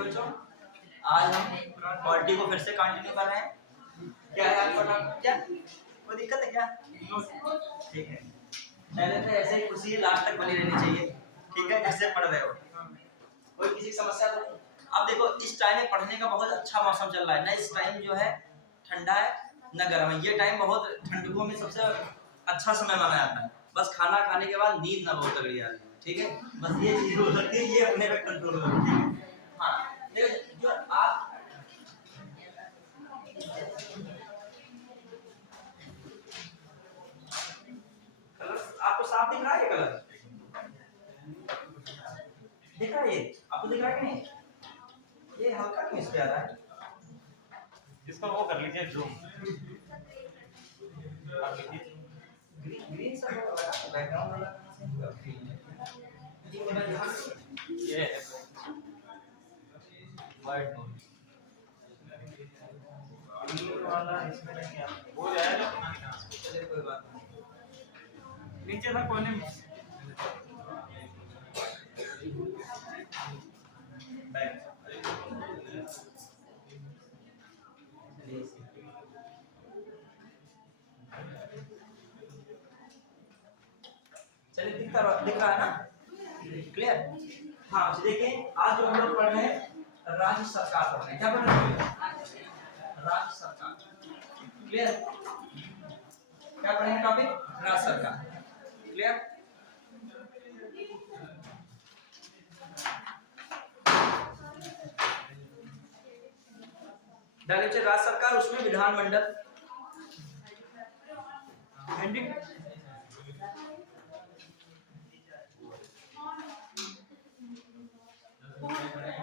देखिए बच्चों, आज हम पॉलिटी को फिर से कंटिन्यू कर रहे हैं। क्या है आज पढ़ना? क्या कोई दिक्कत है क्या? ठीक है, पहले तो ऐसे ही कुर्सी लास्ट तक बनी रहनी चाहिए, ठीक है, जैसे पढ़ रहे हो। कोई किसी समस्या तो नहीं? अब देखो, इस टाइम में पढ़ने का बहुत अच्छा मौसम चल रहा है ना। इस टाइम जो है ठंडा है ना गर्म है। ये टाइम बहुत ठंडकों में सबसे अच्छा समय माना जाता है। बस खाना खाने के बाद नींद ना बहुत तगड़ी आती है, ठीक है। बस ये चीज हो सकती है, ये अपने पे कंट्रोल हो, ठीक है। हाँ, देखो जो आप कलर आपको साफ दिख रहा है? ये कलर दिख रहा है? ये आपको दिख रहा है कि नहीं? ये हल्का क्यों इस पे आ रहा है? इसको वो कर लीजिए जूम। ग्रीन ग्रीन सा बैकग्राउंड वाला ये वाला ध्यान ये है वाइट नोट ग्रीन वाला इसमें नहीं है। हो जाएगा। चलिए कोई बात नहीं। नीचे था कोने में बैक चलिए दिख रहा है ना? क्लियर? हाँ, देखिए आज जो हम लोग पढ़ रहे हैं राज्य सरकार पढ़ रहे हैं। क्या पढ़ रहे हैं? राज्य सरकार। क्लियर? क्या पढ़ेंगे टॉपिक? राज्य सरकार। क्लियर? राज्य सरकार, उसमें विधानमंडल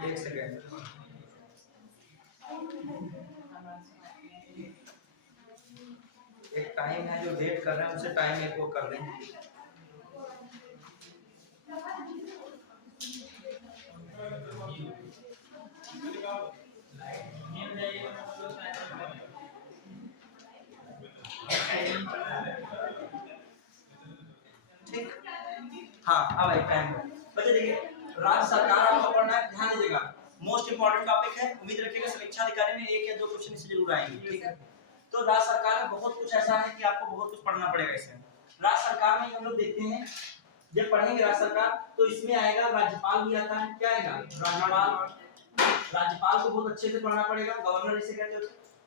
एक सेकेंड। एक टाइम है जो वेट कर रहे हैं, उसे टाइम एक वो कर दें। ठीक, हाँ अब एक टाइम बच्चे देखिए, राज्य सरकार आपको पढ़ना है, ध्यान दीजिएगा। मोस्ट इंपोर्टेंट टॉपिक है। उम्मीद रखिएगा समीक्षा अधिकारी में एक या दो क्वेश्चन इससे जरूर आएंगे, ठीक है। तो राज्य सरकार में बहुत कुछ ऐसा है कि आपको बहुत कुछ पढ़ना पड़ेगा इसमें। राज्य सरकार में हम लोग देखते हैं, जब पढ़ेंगे राज्य सरकार तो इसमें आएगा राज्यपाल भी आता है। क्या आएगा? राज्यपाल। राज्यपाल को बहुत अच्छे से पढ़ना पड़ेगा, गवर्नर जिसे कहते हो,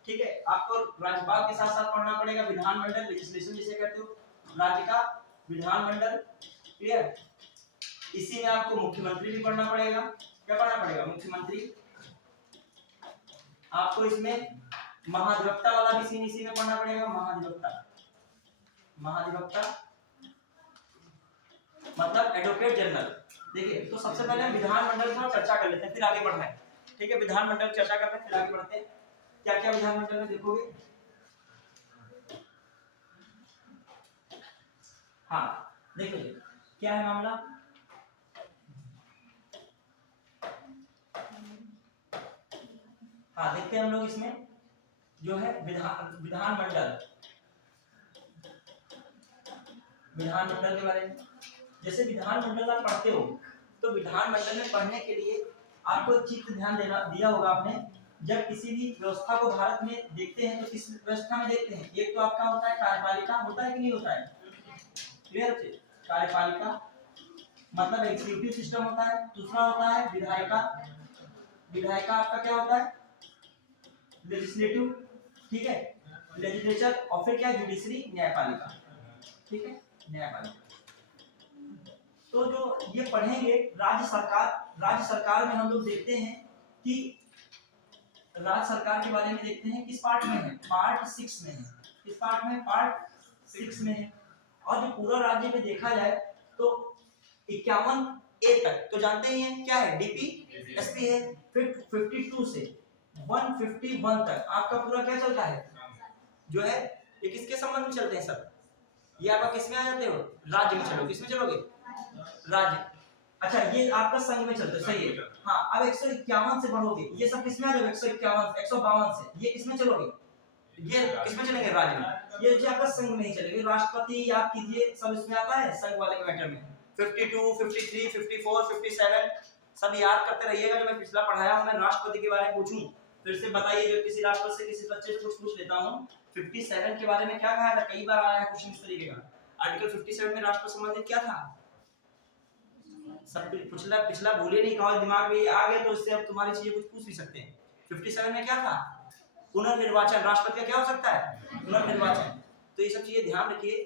ठीक है। आपको राज्यपाल के साथ साथ पढ़ना पड़ेगा विधानमंडल, लेजिस्लेशन जिसे कहते हो, राज्य का विधानमंडल। क्लियर? इसी में आपको मुख्यमंत्री भी पढ़ना पड़ेगा। क्या पढ़ना पड़ेगा? मुख्यमंत्री। आपको इसमें महाधिवक्ता वाला भी सीन इसी में पढ़ना पड़ेगा। महाधिवक्ता, महाधिवक्ता मतलब एडवोकेट जनरल। देखिए, तो सबसे पहले हम विधानमंडल पर चर्चा कर लेते हैं, फिर आगे बढ़ना है, ठीक है। विधानमंडल चर्चा करते हैं, फिर आगे बढ़ते हैं। क्या क्या विधानमंडल में देखोगे? हाँ देखिए, क्या है मामला? हाँ देखते हैं हम लोग इसमें जो है विधानमंडल, विधानमंडल के बारे में। जैसे विधानमंडल आप पढ़ते हो तो विधानमंडल में पढ़ने के लिए आपको एक चीज ध्यान देना दिया होगा आपने। जब किसी भी व्यवस्था को भारत में देखते हैं तो किस व्यवस्था में देखते हैं? एक तो आपका होता है कार्यपालिका, होता है कि नहीं होता है? क्लियर? कार्यपालिका मतलब एग्जीक्यूटिव सिस्टम होता है। दूसरा होता है विधायिका। विधायिका आपका क्या होता है? लेजिस्लेटिव, ठीक है, लेजिस्लेचर। और फिर क्या है? जुडिशरी, न्यायपालिका, ठीक है, न्यायपालिका। तो जो ये पढ़ेंगे राज्य सरकार, राज्य सरकार में हम लोग देखते हैं कि राज्य सरकार के बारे में देखते हैं किस पार्ट में है? पार्ट 6 में है। किस पार्ट में? पार्ट 6 में है। और जो पूरा राज्य में देखा जाए तो 51A तक तो जानते ही हैं क्या है? डीपी एसपी है। फिर 52 से 151 तक आपका पूरा क्या चलता है? जो है ये किसके संबंध में चलते हैं सब? ये आप किस में आ जाते हो? राज्य में चलो। किस में चलोगे? राज्य। अच्छा, ये आपका संघ में चलते, सही है। हाँ, अब 151 से बढ़ोगे, ये सब किस में आ जाओगे? 151 152 से ये किस में चलोगे? ये किस में चलेंगे? राज्य में। ये जो आपका संघ में ही चलेंगे। राष्ट्रपति याद कीजिए, सब इसमें आता है संघ वाले के मैटर में। 52, 53, 54, 57 सब याद करते रहिएगा। जो मैं पिछला पढ़ाया हूं, मैं राष्ट्रपति के बारे में पूछूं फिर से बताइए, जो किसी राष्ट्रपति से किसी बच्चे से कुछ पूछ लेता हूं 57 के बारे में क्या कहा था, कई बार आया है क्वेश्चन इस तरीके का। आर्टिकल 57 में राष्ट्र संबंधित क्या था, सब पिछला भूले नहीं, कहो दिमाग में आ गए तो इससे अब तुम्हारी चीजें कुछ पूछ भी सकते हैं। 57 में क्या था, पुनर्निर्वाचन, राष्ट्रपति का क्या हो सकता है, पुनर्निर्वाचन। तो ये सब चीजें ध्यान रखिए।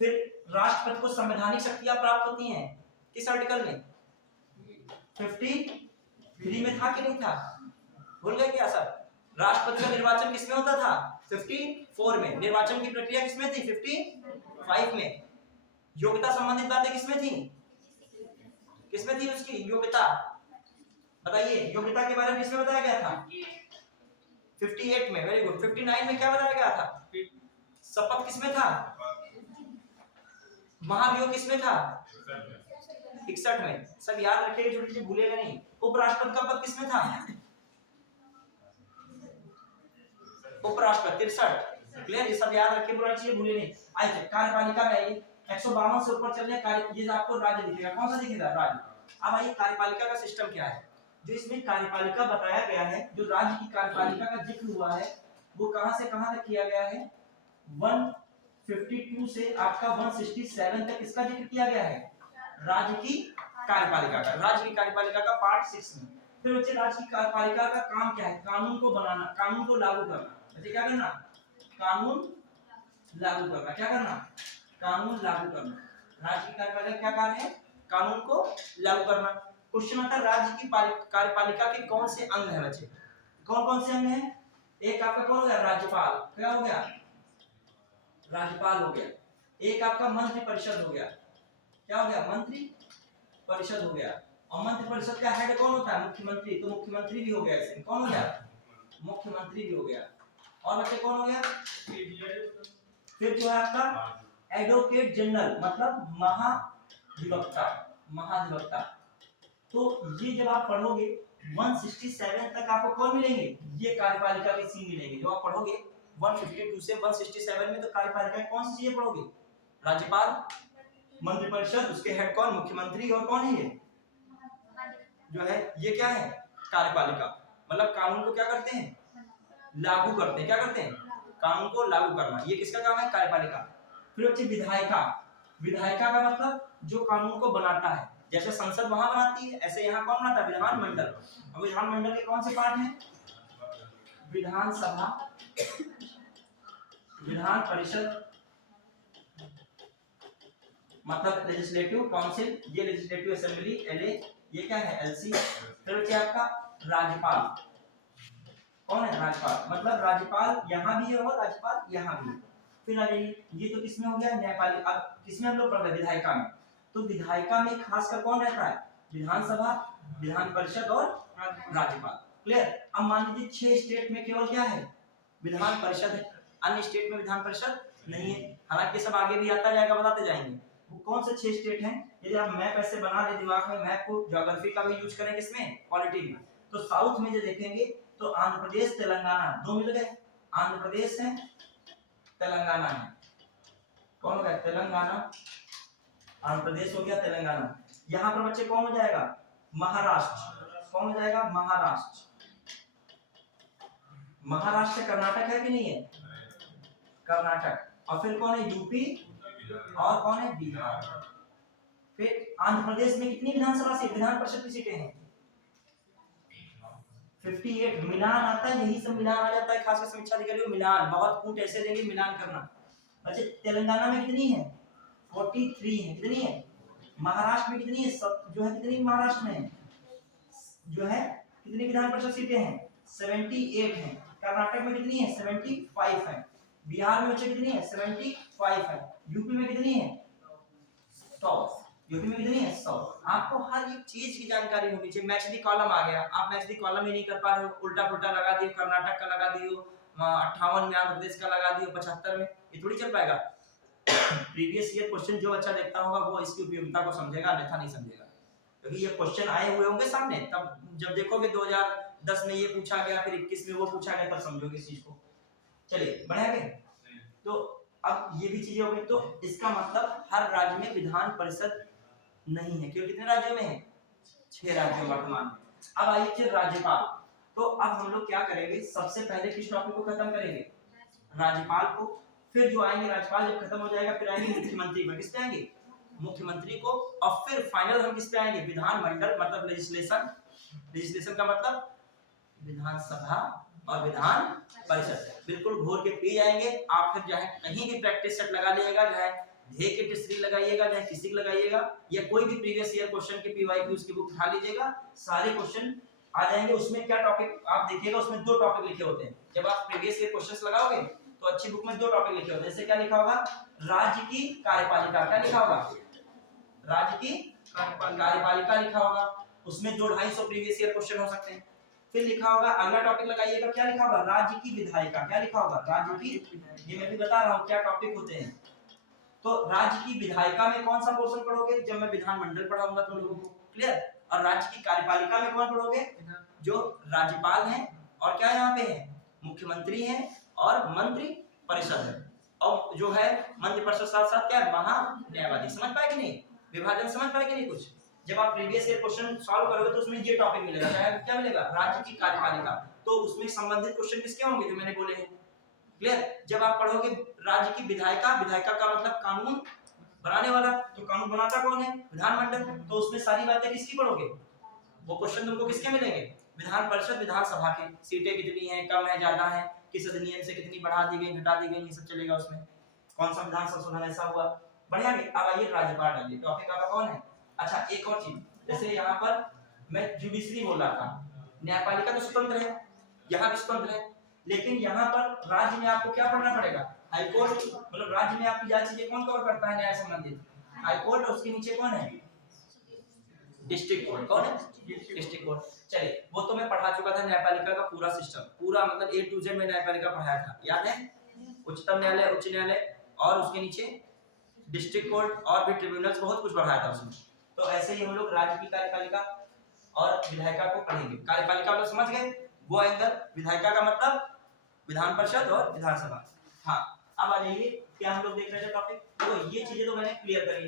फिर राष्ट्रपति को संवैधानिक शक्तियां प्राप्त होती हैं किस आर्टिकल में, 53 में था कि नहीं था, भूल गए क्या सर। राष्ट्रपति का निर्वाचन किसमें होता था, 54 में। निर्वाचन की प्रक्रिया किसमें थी, 55 में। योग्यता संबंधित बातें किसमें थी, किसमें थी उसकी योग्यता, बताइए योग्यता के बारे में किसमें बताया गया था, 58 में। Very good. 59 में क्या बताया गया था, शपथ किसमें था, महाभियोग किसमें था, 61 में। सब याद रखिएगा, छोटी चीज भूलेगा नहीं। उपराष्ट्रपति का पद किसमें था, उपराष्ट्रपति 63। क्लियर, ये सब याद रखिए, पूरा चीज भूले नहीं। आइए कार्यपालिका में आइए, 152 से ऊपर चलने कार्य, ये आपको राज्य दिखेगा, कौन सा दिखेगा, राज्य। अब आइए कार्यपालिका का सिस्टम क्या है, जो इसमें कार्यपालिका बताया गया है, जो राज्य की कार्यपालिका का जिक्र हुआ है वो कहां से कहां तक किया गया है, 152 से आपका 167 तक इसका जिक्र किया गया है, राज्य की कार्यपालिका का, राज्य की कार्यपालिका का पार्ट 6 में। फिर बच्चे राज्य की कार्यपालिका का काम क्या है, कानून को बनाना, कानून को लागू करना। बच्चे क्या करना, कानून लागू करना, क्या करना, कानून लागू करना। राज्य की कार्यपालिका क्या कार्य है, कानून को लागू करना। क्वेश्चन आता है राज्य की कार्यपालिका के कौन से अंग है बच्चे, कौन कौन से अंग हैं, एक आपका कौन हो गया, राज्यपाल, क्या हो गया, राज्यपाल हो गया। एक आपका मंत्री परिषद हो गया, क्या हो गया, मंत्री परिषद हो गया। और मंत्री परिषद का हेड कौन होता है, मुख्यमंत्री, तो मुख्यमंत्री भी हो गया, इसमें कौन हो गया, मुख्यमंत्री भी हो गया। और बच्चे कौन हो गया, फिर जो है आपका एडवोकेट जनरल, मतलब महाधिवक्ता, महाधिवक्ता। तो ये जब आप पढ़ोगे 167 तक आपको कौन मिलेंगे, ये कार्यपालिका के सीन मिलेंगे। जो आप पढ़ोगे 152 से 167 में तो कार्यपालिका कौन सी चीजें पढ़ोगे, राज्यपाल, मंत्रिपरिषद, उसके हेड कौन, मुख्यमंत्री, और कौन है ये जो है, ये क्या है, कार्यपालिका। मतलब कानून को क्या करते हैं, लागू करते हैं, क्या करते हैं, कानून को लागू करना, ये किसका काम है, कार्यपालिका। फिर बच्चे विधायिका, विधायिका का मतलब जो कानून को बनाता है, जैसे संसद वहां बनाती है, ऐसे यहाँ कौन बनाता है, विधानमंडल। और विधानमंडल के कौन से पार्ट हैं, विधानसभा, विधान परिषद, मतलब लेजिस्लेटिव काउंसिल, ये लेजिस्लेटिव असेंबली एलए, ये क्या है, एलसी। फिर बच्चे आपका राज्यपाल, कौन है, राज्यपाल, मतलब राज्यपाल यहाँ भी है और राज्यपाल यहाँ भी है। फिर आ जाइए, ये तो किसमें हो गया, न्यायपालिका। अब किसमें हम लोग पढ़ रहे हैं, विधायिका में। तो विधायिका में खासकर कौन रहता है, विधानसभा, विधान परिषद और राज्यपाल। क्लियर। अब मान लीजिए 6 स्टेट में केवल क्या है, विधान परिषद है, अन्य स्टेट में विधान परिषद नहीं है। हालांकि सब आगे भी आता जाएगा, बताते जाएंगे। वो कौन से 6 स्टेट हैं, यदि आप मैप ऐसे बना दे दिमाग में, मैप को ज्योग्राफी का भी यूज करें किसमें, पॉलिटी में, तो साउथ में जो देखेंगे तो आंध्र प्रदेश, तेलंगाना, दो मिल गए, आंध्र प्रदेश है, तेलंगाना है। कौन हो गया, तेलंगाना, आंध्र प्रदेश हो गया, तेलंगाना। यहाँ पर बच्चे कौन हो जाएगा, महाराष्ट्र, कौन हो जाएगा, महाराष्ट्र। महाराष्ट्र कर्नाटक है कि नहीं है, कर्नाटक। और फिर कौन है, यूपी, और कौन है, बिहार। फिर आंध्र प्रदेश में कितनी विधानसभा सीट, विधान परिषद की सीटें हैं, 58। मिलान आता है, यही सब मिलान आ जाता है, खासकर समीक्षा अधिकारी मिलान, बहुत कूट ऐसे देंगे मिलान करना। अच्छा, तेलंगाना में कितनी है, 43 है, कितनी है, महाराष्ट्र में कितनी है, सब जो है कितनी, महाराष्ट्र में जो है कितनी विधान परिषद सीटें हैं, 78 हैं। कर्नाटक में कितनी है, 75 है। बिहार में बच्चे कितनी है, 75 है। यूपी में कितनी है, 100। यूपी में कितनी है, 100। आपको हर एक चीज की जानकारी होनी चाहिए। मैच दी कॉलम आ गया, आप मैच दी कॉलम ही नहीं कर पा रहे हो, उल्टा पुल्टा लगा दिए, कर्नाटक का लगा दियो, 58 में आंध्र प्रदेश का लगा दियो, 75 में, ये थोड़ी चल पाएगा। प्रीवियस ईयर क्वेश्चन जो अच्छा देखता होगा वो इसकी उपयोगिता को समझेगा, अन्यथा नहीं समझेगा। क्योंकि ये क्वेश्चन आए हुए होंगे सामने, तब जब देखोगे 2010 में ये पूछा गया, फिर 21 में वो पूछा गया, तब समझोगे इस चीज को। चलिए बढ़िया गए। तो अब ये भी चीजें हो गई। तो इसका मतलब हर राज्य में विधान परिषद नहीं है, क्योंकि कितने राज्यों में है, 6 राज्यों वर्तमान में। अब आइए फिर राज्यपाल। तो अब हम लोग क्या करेंगे, सबसे पहले किस टॉपिक को खत्म करेंगे, राज्यपाल को। फिर जो आएंगे राज्यपाल जब खत्म हो जाएगा फिर आएंगे मुख्यमंत्री पर। किस पे आएंगे, मुख्यमंत्री को। और फिर फाइनल हम किस पे आएंगे, विधानमंडल मतलब लेजिस्लेशन। लेजिस्लेशन का मतलब विधानसभा और विधान परिषद। बिल्कुल घोर के पी जाएंगे आप। फिर चाहे कहीं भी प्रैक्टिस सेट लगा लीजिएगा, चाहे ढे के टिस्ट्री लगाइएगा, चाहे किसी को लगाइएगा, या कोई भी प्रीवियस ईयर क्वेश्चन के पीवाईक्यूज की बुक उठा लीजिएगा, सारे क्वेश्चन आ जाएंगे। उसमें क्या टॉपिक आप देखिएगा, उसमें 2 टॉपिक लिखे होते हैं। जब आप प्रीवियस ईयर क्वेश्चंस लगाओगे तो अच्छी बुक में 2 टॉपिक लिखे होते हैं। जैसे क्या लिखा होगा, राज्य की कार्यपालिका। क्या लिखा होगा, राज्य की कार्यपालिका लिखा होगा। उसमें 200-250 प्रीवियस ईयर क्वेश्चन हो सकते हैं। फिर लिखा होगा, अगला टॉपिक लगाइएगा, क्या लिखा होगा, राज्य की विधायिका। क्या लिखा होगा, राज्य की, ये मैं भी बता रहा हूँ क्या टॉपिक होते हैं। तो राज्य की विधायिका में कौन सा पोर्शन पढ़ोगे, जब मैं विधानमंडल पढ़ाऊंगा तुम लोगों को, क्लियर। और राज्य की कार्यपालिका में कौन पढ़ोगे, जो राज्यपाल हैं और क्या यहाँ पे है, मुख्यमंत्री हैं और मंत्री परिषद है। और जो है मंत्री परिषद साथ साथ क्या है, महान्यायवादी। समझ पाए कि नहीं, विभाजन समझ पाए कि नहीं कुछ। जब आप प्रीवियस ईयर क्वेश्चन सॉल्व करोगे तो उसमें ये टॉपिक मिलेगा, क्या मिलेगा, राज्य की कार्यपालिका। तो उसमें संबंधित क्वेश्चन किसके होंगे, जो मैंने बोले हैं, क्लियर। जब आप पढ़ोगे राज्य की विधायिका, विधायिका का मतलब कानून बनाने वाला, तो कानून बनाता कौन है, विधानमंडल। तो उसमें सारी बातें किसकी पढ़ोगे, वो क्वेश्चन तुमको किसके मिलेंगे, विधान परिषद विधानसभा के। सीटें कितनी हैं, कम है, ज्यादा है, किस अधिनियम से कितनी बढ़ा दी गई, घटा दी गई, ये सब चलेगा उसमें। कौन सा विधान संशोधन ऐसा हुआ, बढ़िया। अब आइए राज्यपाल डालिए, टॉपिक आपका कौन है। अच्छा एक और चीज, जैसे यहाँ पर मैं जुडिशरी बोल रहा था, न्यायपालिका तो स्वतंत्र है, यहाँ भी स्वतंत्र है, लेकिन यहाँ पर राज्य में आपको क्या पढ़ना पड़ेगा, हाईकोर्ट। मतलब राज्य में आपकी ज्यादा चीजें कौन कवर करता है न्याय संबंधित, हाईकोर्ट। और उसके नीचे कौन है, डिस्ट्रिक्ट कोर्ट। कौन है, डिस्ट्रिक्ट कोर्ट। चलिए वो तो मैं पढ़ा चुका था, न्यायपालिका का पूरा सिस्टम, पूरा मतलब A to Z में न्यायपालिका पढ़ाया था, याद है। उच्चतम न्यायालय, उच्च न्यायालय, और उसके नीचे डिस्ट्रिक्ट कोर्ट और भी ट्रिब्यूनल्स, बहुत कुछ पढ़ाया था उसमें। तो ऐसे ही हम लोग राज्य की कार्यपालिका और विधायिका को पढ़ेंगे। कार्यपालिका हम लोग समझ गए, वो एंगल। विधायिका का मतलब विधान परिषद और विधानसभा। हाँ अब आ जाइए, क्या हम लोग देख रहे थे टॉपिक। तो ये चीजें तो मैंने क्लियर करी,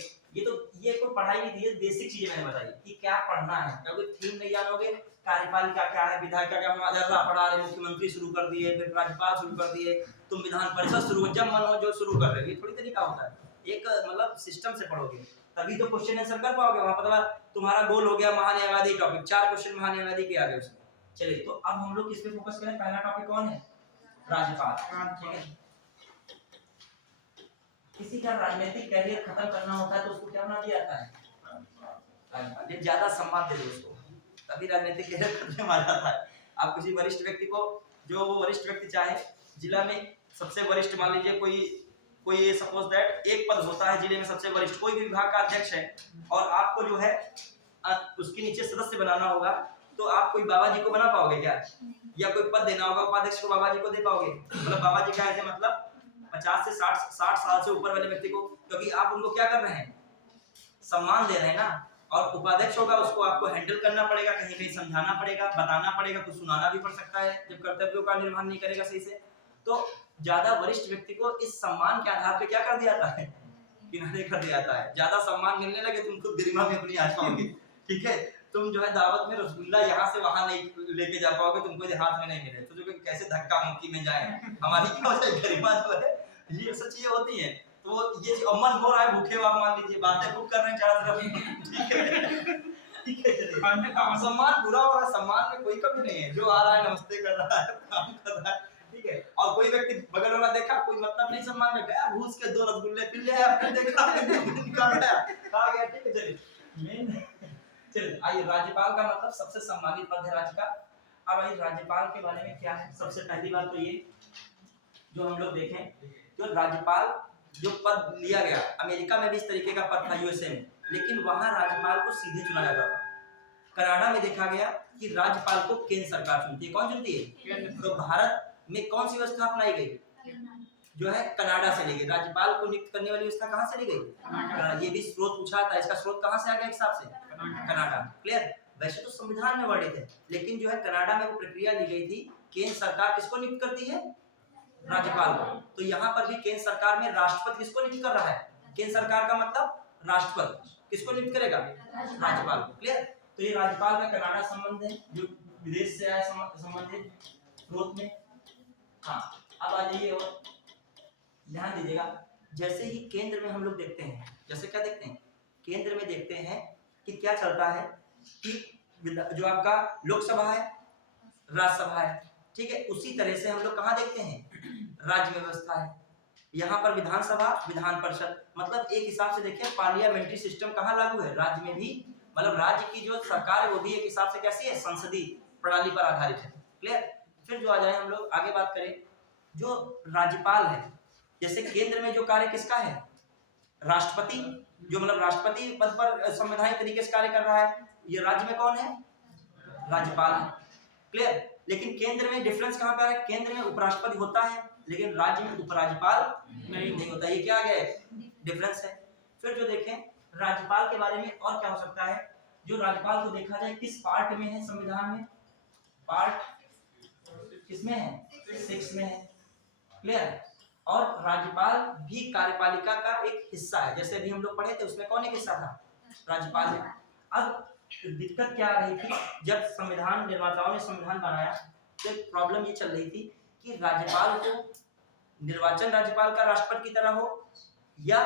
ये कोई पढ़ाई नहीं थी, बेसिक चीजें मैंने बताई कि क्या पढ़ना है। क्योंकि थीम नहीं जानोगे, कार्यपालिका क्या है, विधायिका क्या, हम पढ़ा रहे, मुख्यमंत्री शुरू कर दिए, फिर राज्यपाल शुरू कर दिए, तुम विधान परिषद शुरू, जब मन हो जो शुरू कर रहे हो। ये थोड़ी तरीका होता है, एक मतलब सिस्टम से पढ़ोगे तभी तो क्वेश्चन आंसर कर पाओगे। वहां पर तुम्हारा गोल हो गया महान्यायवादी टॉपिक, 4 क्वेश्चन महान्यायवादी के आ गए उसमें। चलिए तो अब हम लोग किस पे फोकस करें, पहला टॉपिक कौन है, राज्यपाल। ठीक है, किसी का राजनीतिक कैरियर खत्म करना होता है तो उसको क्या बना दिया जाता है, राज्यपाल। ये ज्यादा सम्मान दे दो उसको, तभी राजनीतिक कैरियर खत्म हो जाता है। आप किसी वरिष्ठ व्यक्ति को, जो वो वरिष्ठ व्यक्ति चाहे, जिला में सबसे वरिष्ठ, मान लीजिए कोई सपोज दैट एक पद होता है जिले में सबसे वरिष्ठ, कोई भी विभाग का अध्यक्ष है, और आपको जो है उसके नीचे सदस्य बनाना होगा, तो आप कोई बाबा जी को बना पाओगे क्या, या कोई पद देना होगा उपाध्यक्ष को, बाबा जी को दे पाओगे। मतलब बाबा जी का है मतलब 50 से 60 साल से ऊपर वाले व्यक्ति को, क्योंकि आप उनको क्या कर रहे हैं, सम्मान दे रहे हैं ना। और उपाध्यक्ष होगा, उसको आपको हैंडल करना पड़ेगा, कहीं कहीं समझाना पड़ेगा, बताना पड़ेगा, कुछ सुनाना भी पड़ सकता है जब कर्तव्यों का निर्वहन नहीं करेगा सही से। तो ज्यादा वरिष्ठ व्यक्ति को इस सम्मान के आधार पे क्या कर दिया जाता है, किनारे कर दिया जाता है। ज्यादा सम्मान मिलने लगे तुम खुद गरिमा में अपनी आ जाओगे, ठीक है। तुम जो है दावत में रसगुल्ला यहाँ से वहां नहीं लेके जा पाओगे, तुमको हाथ में नहीं मिले तो जो कैसे धक्का मुक्की में जाए, हमारी क्या होता है, गरिमा जो है, ये सब चीजें होती है। तो ये मन हो रहा है, भूखे आप मान लीजिए, बातें खूब कर रहे हैं चारों तरफ, ठीक है, सम्मान पूरा हो रहा है, सम्मान में कोई कमी नहीं है, जो आ रहा है नमस्ते कर रहा है, काम कर रहा है, ठीक है। और कोई व्यक्ति बगल वाला देखा, कोई मतलब नहीं सम्मान में गया, घूस के 2 रसगुल्ले पी लिया, आपने देखा निकाल गया, आ गया, ठीक है। चलिए चलिए आइए, राज्यपाल का मतलब सबसे सम्मानित पद है राज्य का। अब आइए राज्यपाल के बारे में क्या है। सबसे पहली बात तो ये जो हम लोग देखें, जो राज्यपाल जो पद लिया गया, अमेरिका में भी इस तरीके का पद था, यूएसए में, लेकिन वहां राज्यपाल को सीधे चुना जाता था। कनाडा में देखा गया कि राज्यपाल को केंद्र सरकार चुनती है। कौन चुनती है, तो भारत में कौन सी व्यवस्था अपनाई गई, जो है कनाडा से ली गई। राज्यपाल को नियुक्त करने वाली व्यवस्था कहां से ली गई, ये भी स्रोत पूछा था, इसका स्रोत कहां से आ गया हिसाब से, कनाडा, क्लियर। वैसे तो संविधान में वर्णित है, लेकिन जो है कनाडा में वो प्रक्रिया ली गई थी, केंद्र सरकार किसको नियुक्त करती है, राज्यपाल को। तो यहाँ पर भी केंद्र सरकार में राष्ट्रपति किसको नियुक्त कर रहा है, केंद्र सरकार का मतलब राष्ट्रपति किसको नियुक्त करेगा, राज्यपाल को, क्लियर। तो ये राज्यपाल का कनाडा संबंध है जो विदेश से आया संबंध है स्रोत में। हाँ, अब आ जाइए और ध्यान दीजिएगा, जैसे ही केंद्र में हम लोग देखते हैं, जैसे क्या देखते हैं, केंद्र में देखते हैं कि क्या चलता है कि जो आपका लोकसभा है, राज्यसभा है, ठीक है, उसी तरह से हम लोग कहाँ देखते हैं, राज्य व्यवस्था है। यहाँ पर विधानसभा, विधान परिषद, मतलब एक हिसाब से देखिए पार्लियामेंट्री सिस्टम कहाँ लागू है, राज्य में भी, मतलब राज्य की जो सरकार है वो भी एक हिसाब से कैसी है, संसदीय प्रणाली पर आधारित है। क्लियर। फिर जो आ जाए हम लोग आगे बात करें, जो राज्यपाल है, जैसे केंद्र में जो कार्य किसका है, राष्ट्रपति, जो मतलब राष्ट्रपति पद पर संवैधानिक तरीके से कार्य कर रहा है, ये राज्य में कौन है, राज्यपाल है। क्लियर। लेकिन केंद्र में डिफरेंस कहाँ पर है, केंद्र में उपराष्ट्रपति होता है लेकिन राज्य में उपराज्यपाल नहीं होता, ये क्या आ गया, डिफरेंस है। फिर जो देखें राज्यपाल के बारे में और क्या हो सकता है, जो राज्यपाल को देखा जाए किस पार्ट में है संविधान में, पार्ट किसमें है, 6 में है। क्लियर। और राज्यपाल भी कार्यपालिका का एक हिस्सा है, जैसे अभी हम लोग पढ़े थे उसमें कौन एक हिस्सा था, राज्यपाल है। अब दिक्कत क्या आ रही थी, जब संविधान निर्माताओं ने संविधान बनाया तो प्रॉब्लम ये चल रही थी कि राज्यपाल को निर्वाचन राज्यपाल का राष्ट्रपति की तरह हो, या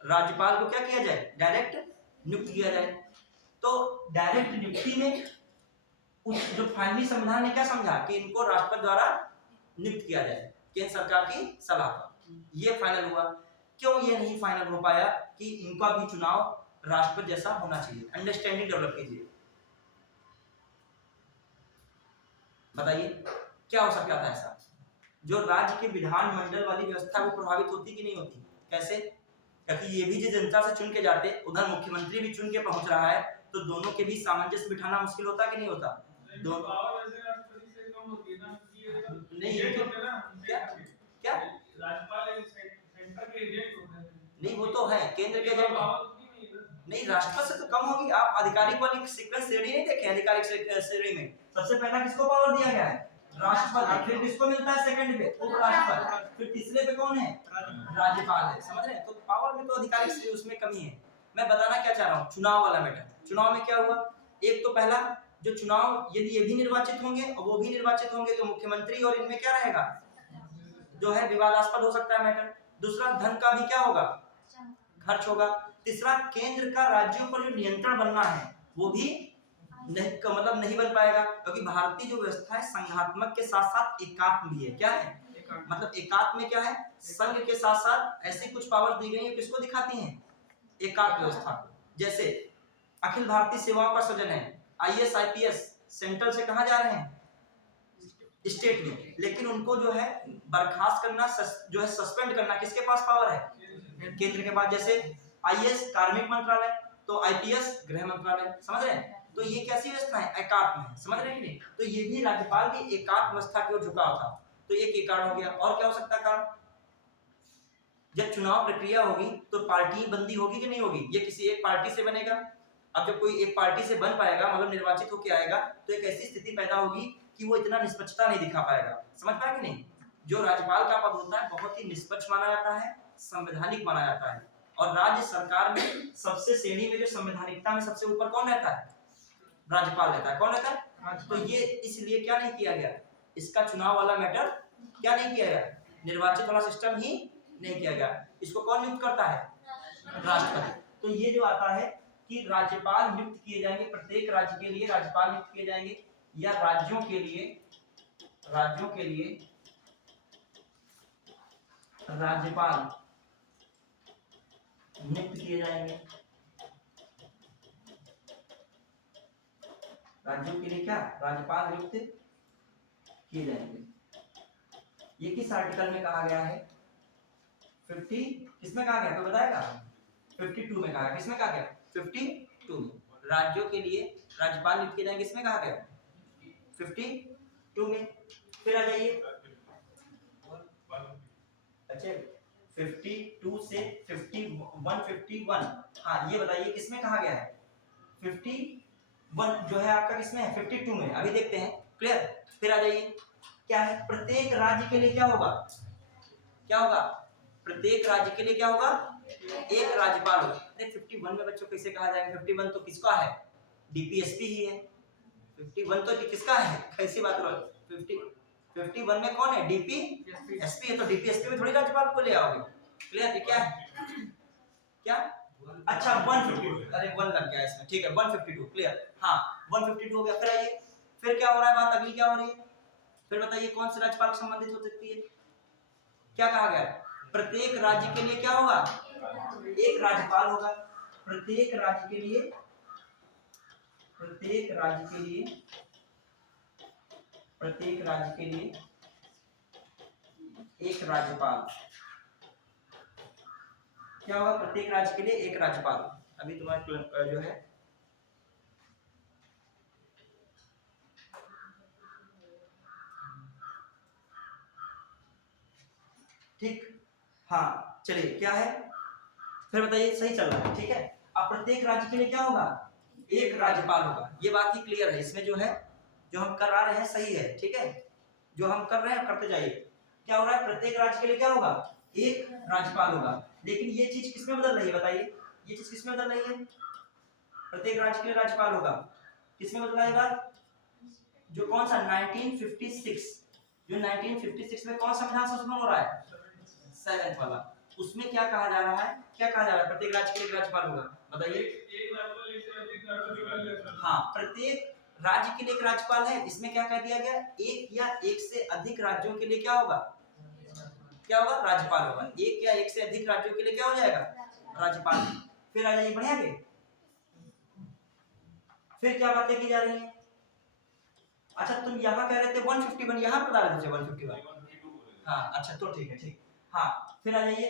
राज्यपाल को क्या किया जाए, डायरेक्ट नियुक्त किया जाए। तो डायरेक्ट नियुक्ति में उस जो फाइनली संविधान ने क्या समझा कि इनको राष्ट्रपति द्वारा नियुक्त किया जाए केंद्र सरकार की सलाह पर, ये फाइनल हुआ। क्यों ये नहीं फाइनल हो पाया कि इनका भी चुनाव राष्ट्रपति जैसा होना चाहिए, अंडरस्टैंडिंग डेवलप कीजिए, बताइए क्या हो सकता था ऐसा, जो राज्य के विधानमंडल वाली व्यवस्था वो प्रभावित होती कि नहीं होती, कैसे, क्योंकि ये भी जो जनता से चुन के जाते, उधर मुख्यमंत्री भी चुन के पहुंच रहा है, तो दोनों के बीच सामंजस्य बिठाना मुश्किल होता कि नहीं होता, नहीं क्या नहीं, वो तो है केंद्र के एजेंट नहीं, राष्ट्रपति से तो कम होगी। आप आधिकारिक वाली सीक्वेंस श्रेणी नहीं देखे, आधिकारिक श्रेणी में सबसे पहला किसको पावर दिया गया है, राष्ट्रपति, फिर किसको मिलता है सेकंड पे, उपराष्ट्रपति, फिर तीसरे पे कौन है, राज्यपाल है, समझ रहे हैं। तो पावर में तो आधिकारिक उसमें कमी है। मैं बताना क्या चाह रहा हूँ, चुनाव वाला मैटर, चुनाव में क्या हुआ, एक तो पहला जो चुनाव, यदि ये भी निर्वाचित होंगे और वो भी निर्वाचित होंगे तो मुख्यमंत्री और इनमें क्या रहेगा, जो है विवादास्पद हो सकता है मैटर। दूसरा धन का भी क्या होगा, खर्च होगा। तीसरा केंद्र का राज्यों पर जो नियंत्रण बनना है वो भी नहीं, मतलब नहीं बन पाएगा, क्योंकि भारतीय जो व्यवस्था है संघात्मक के साथ साथ एकात्म भी है। क्या है, मतलब एकात्म में क्या है, संघ के साथ साथ ऐसी कुछ पावर दी गई है किसको दिखाती हैं, एकात्म व्यवस्था को। जैसे अखिल भारतीय सेवाओं का सृजन है, IAS IPS सेंट्रल से कहाँ जा रहे हैं, स्टेट में, लेकिन उनको जो है बर्खास्त करना, जो है सस्पेंड करना किसके पास पावर है, केंद्र के पास। जैसे IAS कार्मिक मंत्रालय, तो IPS गृह मंत्रालय, समझ रहे हैं। तो ये कैसी व्यवस्था है, एकात्म है, समझ रहे हैं कि नहीं। तो ये भी राज्यपाल भी एकात्म व्यवस्था की ओर झुकाव था, तो एक ही कारण हो गया। और क्या हो सकता है कारण, जब चुनाव प्रक्रिया होगी तो पार्टी बंदी होगी कि नहीं होगी, ये किसी एक पार्टी से बनेगा। अब जब कोई एक पार्टी से बन पाएगा, मतलब निर्वाचित होकर आएगा, तो एक ऐसी स्थिति पैदा होगी कि वो इतना निष्पक्षता नहीं दिखा पाएगा, समझ पाए कि नहीं। जो राज्यपाल का पद होता है बहुत ही निष्पक्ष माना जाता है, संवैधानिक माना जाता है, और राज्य सरकार में सबसे श्रेणी में जो संवैधानिकता में सबसे ऊपर कौन रहता है, राज्यपाल रहता है। कौन रहता है, तो ये इसलिए क्या नहीं किया गया, इसका चुनाव वाला मैटर क्या नहीं किया गया, निर्वाचित वाला सिस्टम ही नहीं किया गया। इसको कौन नियुक्त करता है, राष्ट्रपति। तो ये जो आता है कि राज्यपाल नियुक्त किए जाएंगे, प्रत्येक राज्य के लिए राज्यपाल नियुक्त किए जाएंगे, या राज्यों के लिए राज्यपाल नियुक्त किए जाएंगे। राज्यों के लिए क्या, राज्यपाल नियुक्त किए जाएंगे। ये किस आर्टिकल में कहा गया है, 50 किसमें कहा गया, तो बताएगा, 52 में कहा गया। किसमें कहा गया, 52 में। राज्यों के लिए राज्यपाल नियुक्त किए जाएंगे, किसमें कहा गया, 52 में। फिर आ जाइए, अच्छा 52 से 51, हाँ ये बताइए किसमें कहा गया है, 51 जो है आपका किसमें है, 52 में। अभी देखते हैं, क्लियर। फिर आ जाइए, क्या है, प्रत्येक राज्य के लिए क्या होगा, प्रत्येक राज्य के लिए क्या होगा, एक राज्यपाल होगा। अरे 51 में बच्चों कैसे कहा जाएगा, 51 तो किसका है, डीपीएसपी ही है। 51 तो किसका है, कैसी बात करो, 51 में कौन है, डीपीएसपी है, तो डीपीएसपी में थोड़ी राज्यपाल को ले आओगे। क्लियर है क्या है क्या? अच्छा 152, अरे 1 लग गया इसमें, ठीक है 152 क्लियर। हाँ 152 हो गया। फिर आइए, फिर क्या हो रहा है, बात अगली क्या हो रही है, फिर बताइए कौन से राज्यपाल से संबंधित हो सकती है। क्या कहा गया, प्रत्येक राज्य के लिए क्या होगा, एक राज्यपाल होगा। प्रत्येक राज्य के लिए, प्रत्येक राज्य के लिए, प्रत्येक राज्य के लिए एक राज्यपाल। क्या होगा, प्रत्येक राज्य के लिए एक राज्यपाल। अभी तुम्हारा जो है ठीक, हाँ चलिए क्या है, फिर बताइए सही चल रहा है, ठीक है। अब प्रत्येक राज्य के लिए क्या होगा, एक राज्यपाल होगा। ये बात ही क्लियर है, इसमें जो है जो हम करा रहे हैं सही है, ठीक है, जो हम कर रहे हैं करते जाइए। क्या हो रहा है, प्रत्येक राज्य के लिए क्या होगा, एक राज्यपाल होगा। लेकिन ये चीज किसमें बदल रही है बताइए, ये चीज किसमें बदल रही है, प्रत्येक राज्य के लिए राज्यपाल होगा, किसमें बदला है बात, जो कौन सा 1956, जो 1956 में कौन सा विधान संशोधन हो रहा है, 7th वाला, उसमें क्या कहा जा रहा है, क्या कहा जा रहा है, प्रत्येक राज्य के लिए राज्यपाल होगा, बताइए। हाँ प्रत्येक राज्य के लिए एक राज्यपाल है, इसमें क्या कह दिया गया, एक या एक से अधिक राज्यों के लिए क्या होगा, क्या होगा, राज्यपाल होगा। एक या एक से अधिक राज्यों के लिए क्या हो जाएगा, राज्यपाल। फिर आ जाइए बढ़िया के, फिर क्या बातें की जा रही हैं। अच्छा तुम यहाँ कह रहे थे 151, यहाँ बता रहे थे 151, हाँ अच्छा तो ठीक है, ठीक हाँ। फिर आ जाइए,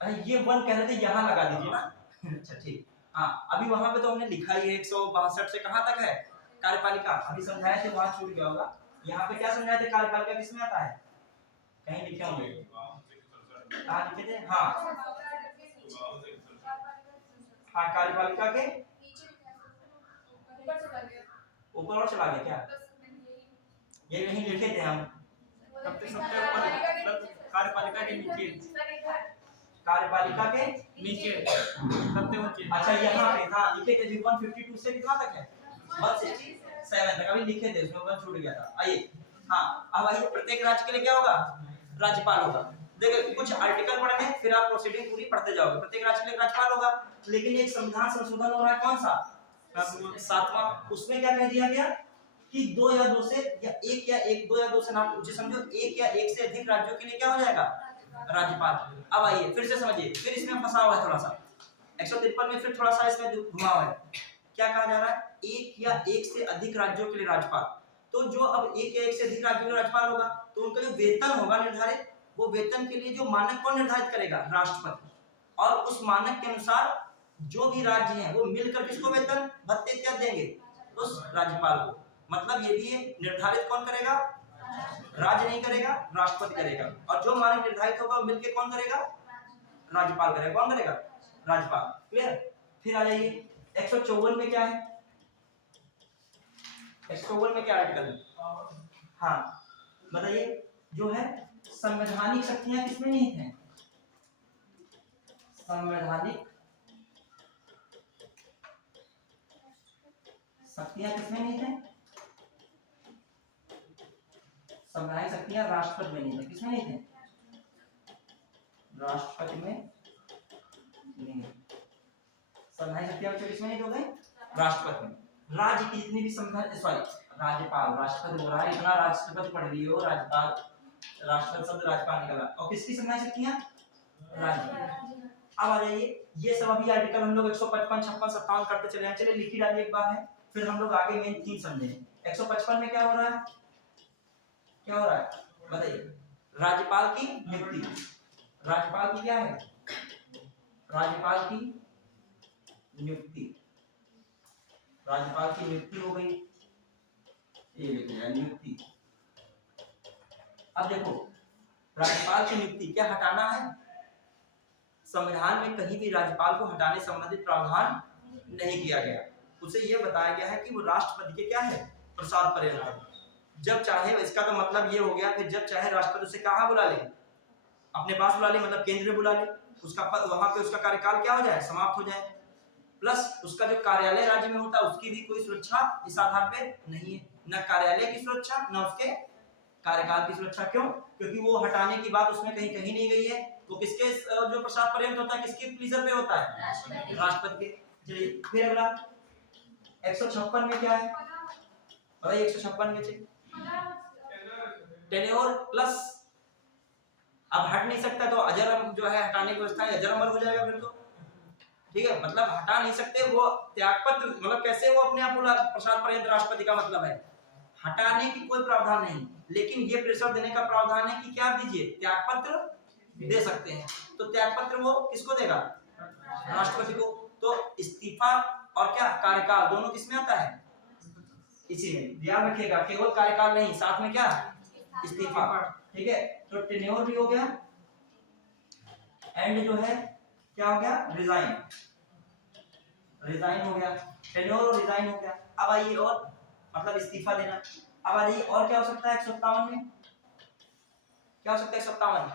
अरे ये 1 कह रहे थे यहाँ लगा दीजिए ना अच्छा ठीक हाँ। अभी वहां पे तो हमने लिखा ही है 162 से कहां तक है, कार्यपालिका, अभी समझाए थे वहां छूट गया होगा। यहाँ पे क्या समझाए थे, कार्यपालिका किसमें आता है, कहीं लिखे होंगे, कहाँ लिखे थे, हाँ हाँ कार्यपालिका के ऊपर और चला गया क्या, ये नहीं लिखे थे हम, कार्यपालिका के नीचे, कार्यपालिका के नीचे सबसे ऊंचे। अच्छा यहाँ पे हाँ लिखे थे 152 से कितना तक है, 167 तक, अभी लिखे थे उसमें 1 छूट गया था। आइए हाँ अब आइए, प्रत्येक राज्य के लिए क्या होगा, राज्यपाल होगा। देखिए कुछ आर्टिकल पढ़ने फिर आप प्रोसीडिंग पूरी पढ़ते जाओगे। प्रत्येक राज्य के लिए राज्यपाल होगा, लेकिन एक संविधान संशोधन हो रहा है कौन सा, 7वां, उसमें क्या कह दिया गया कि 2 या 2 से या 1 या 1 2 या 2 से नाम मुझे समझो 1 या 1 से अधिक राज्यों के लिए क्या हो जाएगा, राज्यपाल। अब आइए फिर से समझिए, फिर इसमें फंसा हुआ है थोड़ा सा 153 में, फिर थोड़ा सा इसमें घुमा हुआ है। क्या कहा जा रहा है, एक या एक से अधिक राज्यों के लिए राज्यपाल। तो जो अब एक या एक से अधिक राज्यों के लिए राज्यपाल होगा, तो उनका जो वेतन होगा निर्धारित, वो वेतन के लिए जो मानक कौन निर्धारित करेगा, राष्ट्रपति। और उस मानक के अनुसार जो भी राज्य हैं वो मिलकर किसको वेतन भत्ते इत्यादि देंगे, उस राज्यपाल को। मतलब ये भी निर्धारित कौन करेगा, राज्य नहीं करेगा, राष्ट्रपति करेगा। और जो मानक निर्धारित होगा वो मिलकर कौन करेगा, राज्यपाल करेगा। कौन करेगा, राज्यपाल। क्लियर। फिर आ जाइए 154 में क्या है, 154 में क्या आर्टिकल है, हाँ बताइए, जो है संवैधानिक शक्तियां किसमें निहित हैं, संवैधानिक शक्तियां किसमें निहित हैं, संवैधानिक शक्तियां राष्ट्रपति में निहित है। किसमें निहित है, राष्ट्रपति में निहित। संवैधानिक शक्तियां बच्चों किसमें निहित हो गई, राष्ट्रपति में। राज्य की जितनी भी संविधान, सॉरी राज्यपाल, राष्ट्रपति बोल रहा है, इतना राष्ट्रपति पढ़ रही हो, राज्यपाल, राष्ट्रपति शब्द राज्यपाल निकला, और किसकी संवैधानिक शक्तियां, राज्य। अब आ जाइए, ये सब अभी आर्टिकल हम लोग 155, 56, 57 करते चले हैं। चलिए लिखी डालिए एक बार है, फिर हम लोग आगे मेन थीम समझेंगे। 155 में क्या हो रहा है, क्या हो रहा है बताइए, राज्यपाल की नियुक्ति। राज्यपाल की क्या है, राज्यपाल की नियुक्ति, राज्यपाल की नियुक्ति हो गई, ये लिख लिया नियुक्ति। अब देखो राज्यपाल की नियुक्ति क्या हटाना है, संविधान में कहीं भी राज्यपाल को हटाने संबंधित प्रावधान नहीं किया गया। उसे यह बताया गया है कि वो राष्ट्रपति के क्या है, प्रसाद पर्यंत, जब चाहे, इसका तो मतलब ये हो गया कि जब चाहे राष्ट्रपति उसे कहाँ बुला ले, अपने पास बुला ले, मतलब केंद्र में बुला ले, उसका वहां पे उसका कार्यकाल क्या हो जाए, समाप्त हो जाए। प्लस उसका जो कार्यालय राज्य में होता है उसकी भी कोई सुरक्षा इस आधार पे नहीं है, न कार्यालय की सुरक्षा न उसके कार्यकाल की सुरक्षा। क्यों? क्योंकि वो हटाने की बात उसमें कहीं कहीं नहीं गई है। वो किसके जो प्रसाद पर्यंत होता है, किसके प्लीजर पे होता है? राष्ट्रपति के। चलिए फिर अगला 156 में क्या है भाई? 156 में टेन्योर प्लस, अब हट नहीं सकता तो अजर जो है हटाने की व्यवस्था है, अजर अमर हो जाएगा फिर तो, ठीक है। मतलब हटा नहीं सकते, वो त्यागपत्र, मतलब कैसे वो अपने आप प्रसाद पर्यंत राष्ट्रपति का मतलब है हटाने की कोई प्रावधान नहीं, लेकिन ये प्रेशर देने का प्रावधान है कि क्या दीजिए, त्यागपत्र दे सकते हैं। तो त्यागपत्र वो किसको देगा? राष्ट्रपति को। तो इस्तीफा और क्या कार्यकाल दोनों किसमें आता है? इसी में। ध्यान रखिएगा, केवल कार्यकाल नहीं, साथ में क्या? इस्तीफा। ठीक है, तो टेन्योर भी हो गया, एंड जो है क्या हो गया? रिजाइन। रिजाइन हो गया, टेन्योर और रिजाइन हो गया। अब आइए और मतलब इस्तीफा देना। अब आइए और क्या हो सकता है 157 में? क्या हो सकता है 157?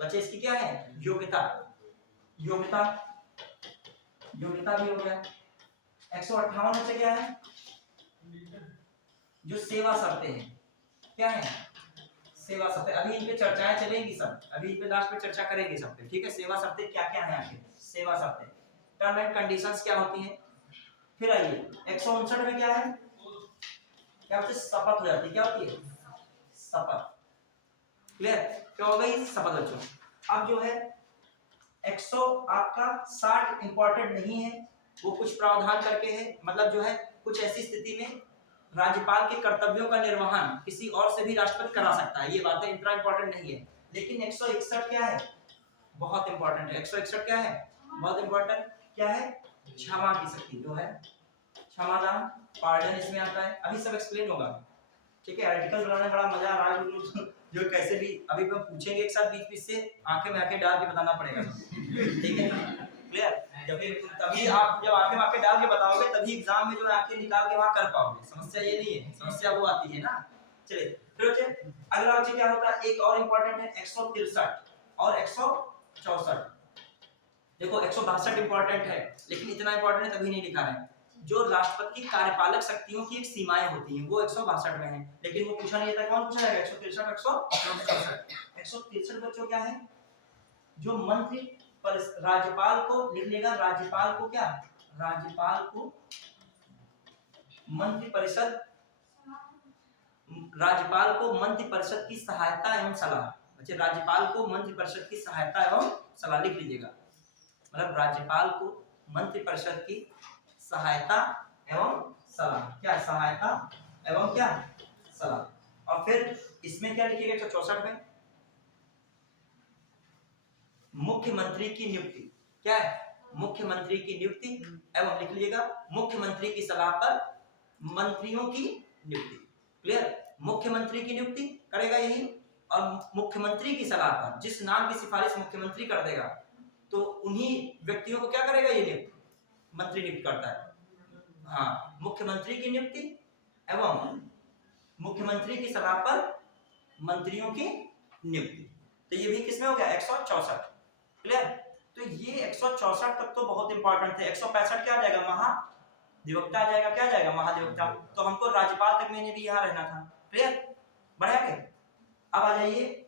बच्चे इसकी क्या है? योग्यता। योग्यता, योग्यता भी हो गया। 158 में से क्या है? जो सेवा शर्तें हैं, क्या है? सेवा शर्तें। अभी इन पे चर्चाएं चलेंगी सब, अभी इन पे लास्ट पे चर्चा करेंगे सब पे, ठीक है। सेवा शर्तें क्या क्या है आखिर? सेवा शर्तें, टर्म एंड कंडीशंस क्या होती हैं। फिर आइए 159 में क्या है? क्या होती है? शपथ हो जाती है। क्या होती है? शपथ। क्लियर? क्या हो गई? शपथ बच्चों। अब जो है 160 इंपॉर्टेंट नहीं है, वो कुछ प्रावधान करके है, मतलब जो है कुछ ऐसी स्थिति में राज्यपाल के कर्तव्यों का निर्वहन किसी और से भी राष्ट्रपति करा सकता है। ये बातें इतना इंपॉर्टेंट नहीं है। लेकिन 161 क्या है? बहुत इंपॉर्टेंट है। 161 क्या है? बहुत इंपॉर्टेंट। क्या है? क्षमा की शक्ति जो है, क्षमादान, पार्डन इसमें आता है। अभी सब एक्सप्लेन होगा, ठीक है। आर्टिकल बनाने में बड़ा मजा आ रहा है, जो कैसे भी अभी हम पूछेंगे एक साथ बीच बीच से, आंखें में आंखें डाल के बताना पड़ेगा, ठीक है। क्लियर? तभी आप जब आंखें में आंखें डाल के बताओगे तभी एग्जाम में जो आंखें निकाल के वहां कर पाओगे। समस्या ये नहीं है, समस्या वो आती है ना। चलिए फिर बच्चे अगला बच्चे क्या होता है? एक और इंपॉर्टेंट है 163 और 164। देखो 162 इंपॉर्टेंट है, लेकिन इतना इंपॉर्टेंट है तभी नहीं लिखा है। जो राष्ट्रपति की कार्यपालक शक्तियों की एक सीमाएं होती हैं वो 162 में है, लेकिन वो पूछा नहीं था। कौन पूछा जाएगा? 163 164। 163 बच्चों क्या है? जो मंत्री राज्यपाल को लिख लेगा, राज्यपाल को क्या? राज्यपाल को मंत्रिपरिषद, राज्यपाल को मंत्रिपरिषद की सहायता एवं सलाह। बच्चे राज्यपाल को मंत्रिपरिषद की सहायता एवं सलाह लिख लीजिएगा। मतलब राज्यपाल को मंत्रिपरिषद की सहायता एवं सलाह, क्या? सहायता एवं क्या? सलाह। और फिर इसमें क्या लिखिएगा 164 में? मुख्यमंत्री की नियुक्ति। क्या है? मुख्यमंत्री की नियुक्ति एवं लिख लीजिएगा मुख्यमंत्री की सलाह पर मंत्रियों की नियुक्ति। क्लियर? मुख्यमंत्री की नियुक्ति करेगा यही, और मुख्यमंत्री की सलाह पर जिस नाम की सिफारिश मुख्यमंत्री कर देगा तो उन्हीं व्यक्तियों को क्या करेगा? ये नियुक्त मंत्री नियुक्त करता है। हाँ, मुख्यमंत्री की नियुक्ति एवं मुख्यमंत्री की सलाह पर मंत्रियों की नियुक्ति। तो ये भी किसमें हो गया? 164। क्लियर? तो ये 164 तक तो बहुत इंपॉर्टेंट थे। 165 क्या आ जाएगा? महाधिवक्ता आ जाएगा। क्या आ जाएगा? महाधिवक्ता। तो हमको राज्यपाल तक में भी यहाँ रहना था। क्लियर? बढ़िया के अब आ जाइए,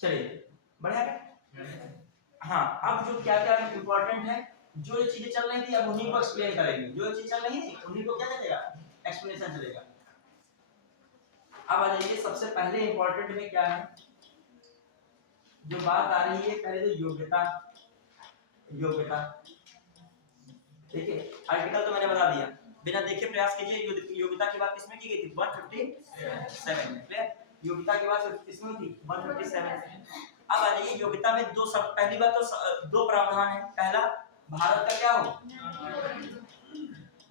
चलिए बढ़िया के। हाँ, अब जो क्या क्या इंपॉर्टेंट है, जो ये चीजें चल रही थी अब उन्हीं को एक्सप्लेन करेंगे। जो चीज चल रही थी उन्हीं को क्या चलेगा? एक्सप्लेनेशन चलेगा। अब आ जाइए, सबसे पहले इंपॉर्टेंट में क्या है जो बात आ रही है? पहले तो योग्यता। योग्यता, ठीक है। आर्टिकल तो मैंने बता दिया, बिना देखे प्रयास कीजिए। योग्यता की बात किसमें की गई थी? 157 में। क्लियर? योग्यता की बात किसमें थी? 157। अब आ जाइए योग्यता में दो सब, पहली बात तो दो प्रावधान है। पहला, भारत का क्या हो?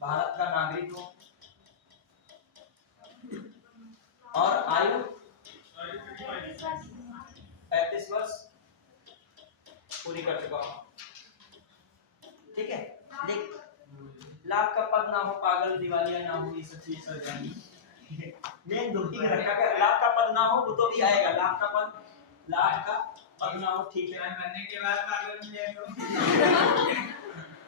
भारत का नागरिक हो और आयु 35 वर्ष पूरी कर चुका हो। ठीक है? देख, लाख का पद ना हो, पागल दिवालिया ना हो, ये सब चीज चल जाएंगी। मेन दुखी रखा कर, लाख का पद ना हो वो तो भी आएगा। लाख का पद, लाख का पद ना हो, ठीक है। मरने के बाद पागल मिल जाएगा।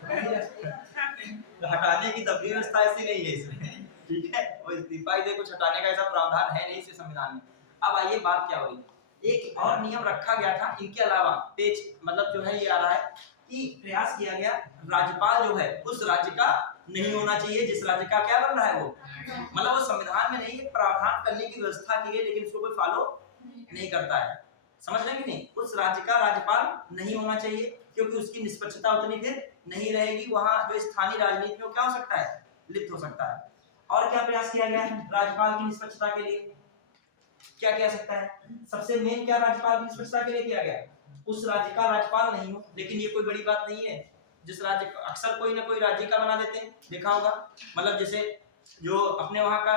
तो हटाने की तब भी व्यवस्था ऐसी नहीं है इसमें, ठीक है। वो इस्तीफा ही दे, कुछ हटाने का ऐसा प्रावधान है नहीं इस संविधान में। अब आइए बात क्या हो रही है, एक और नियम रखा गया था इनके अलावा, पेज मतलब जो है ये आ रहा है कि प्रयास किया गया राज्यपाल जो है उस राज्य का नहीं होना चाहिए जिस राज्य का क्या बन रहा है वो, मतलब वो संविधान में नहीं, प्रावधान करने की व्यवस्था की गई लेकिन उसको कोई फॉलो नहीं करता है। समझ रहे हैं कि नहीं, उस राज्य का राज्यपाल नहीं होना चाहिए क्योंकि उसकी निष्पक्षता उतनी फिर नहीं रहेगी, वहां जो स्थानीय राजनीति में क्या हो सकता है, लिप्त हो सकता है। और क्या प्रयास किया गया है राज्यपाल की निष्पक्षता के लिए, क्या किया सकता है, सबसे मेन क्या राज्यपाल की निष्पक्षता के लिए किया गया, उस राज्य का राज्यपाल नहीं हो, लेकिन ये कोई बड़ी बात नहीं है, जिस राज्य अक्सर कोई ना कोई राज्य का बना देते हैं, देखा होगा, मतलब जैसे जो अपने वहां का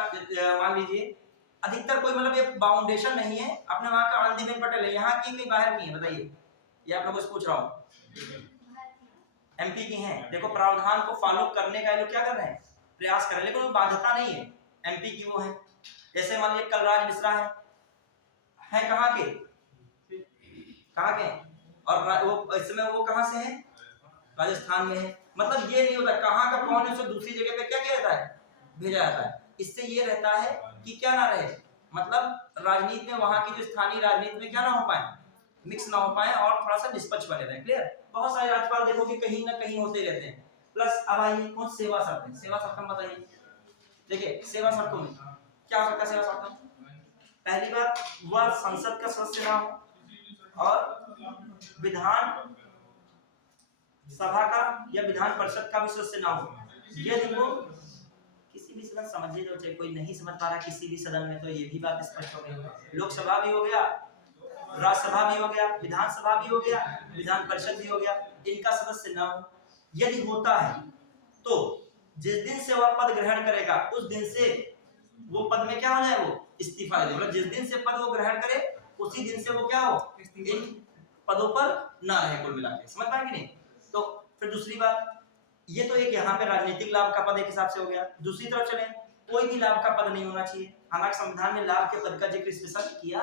मान लीजिए अधिकतर कोई मतलब ये बाउंडेशन नहीं है, अपने वहां का आनंदीबेन पटेल है, यहाँ की कहीं बाहर की है बताइए, ये आप लोगों से पूछ रहा हूँ, एमपी की हैं, देखो प्रावधान को फॉलो करने का ये लोग क्या कर रहे हैं, प्रयास कर रहे हैं, लेकिन वो बाध्यता नहीं है, एमपी की वो है। जैसे मान लीजिए कलराज मिश्रा है कहाँ के, कहाँ के, और वो इस समय वो कहाँ से है, राजस्थान में है, मतलब ये नहीं होता कहाँ का कौन है, उसे दूसरी जगह पे क्या किया जाता है, भेजा जाता है। इससे ये रहता है कि क्या ना रहे, मतलब राजनीति में वहां की जो स्थानीय राजनीति में क्या ना हो पाए, मिक्स ना हो पाए और थोड़ा सा निष्पक्ष बने रहे। क्लियर, बहुत सारे राज्यपाल देखो कि कहीं ना कहीं होते रहते हैं। प्लस अब आइए कौन सेवा शर्त, सेवा शर्त बताइए, देखिए सेवा शर्तों में क्या हो सकता है, सेवा शर्तों पहली बात वह संसद का सदस्य ना हो और विधान सभा का या विधान परिषद का भी सदस्य ना हो, यदि वो किसी भी सदन, समझिए तो चाहे कोई नहीं समझ पा रहा किसी भी सदन में, तो ये भी बात स्पष्ट हो गई, लोकसभा भी हो गया, राज्यसभा भी हो गया, विधानसभा भी हो गया, विधान परिषद भी हो गया, इनका सदस्य ना हो, यदि होता है तो जिस दिन से वह पद ग्रहण करेगा उस दिन से वो पद में क्या हो जाए, वो इस्तीफा दे, मतलब जिस दिन से पद वो ग्रहण करे उसी दिन से वो क्या हो, इन पदों पर ना रहे, कुल मिला के, समझ पाए कि नहीं। तो फिर दूसरी बात, ये तो एक यहाँ पे राजनीतिक लाभ का पद एक हिसाब से हो गया, दूसरी तरफ चले कोई भी लाभ का पद नहीं होना चाहिए, हालांकि संविधान में लाभ के पद का जिक्र स्पेशल किया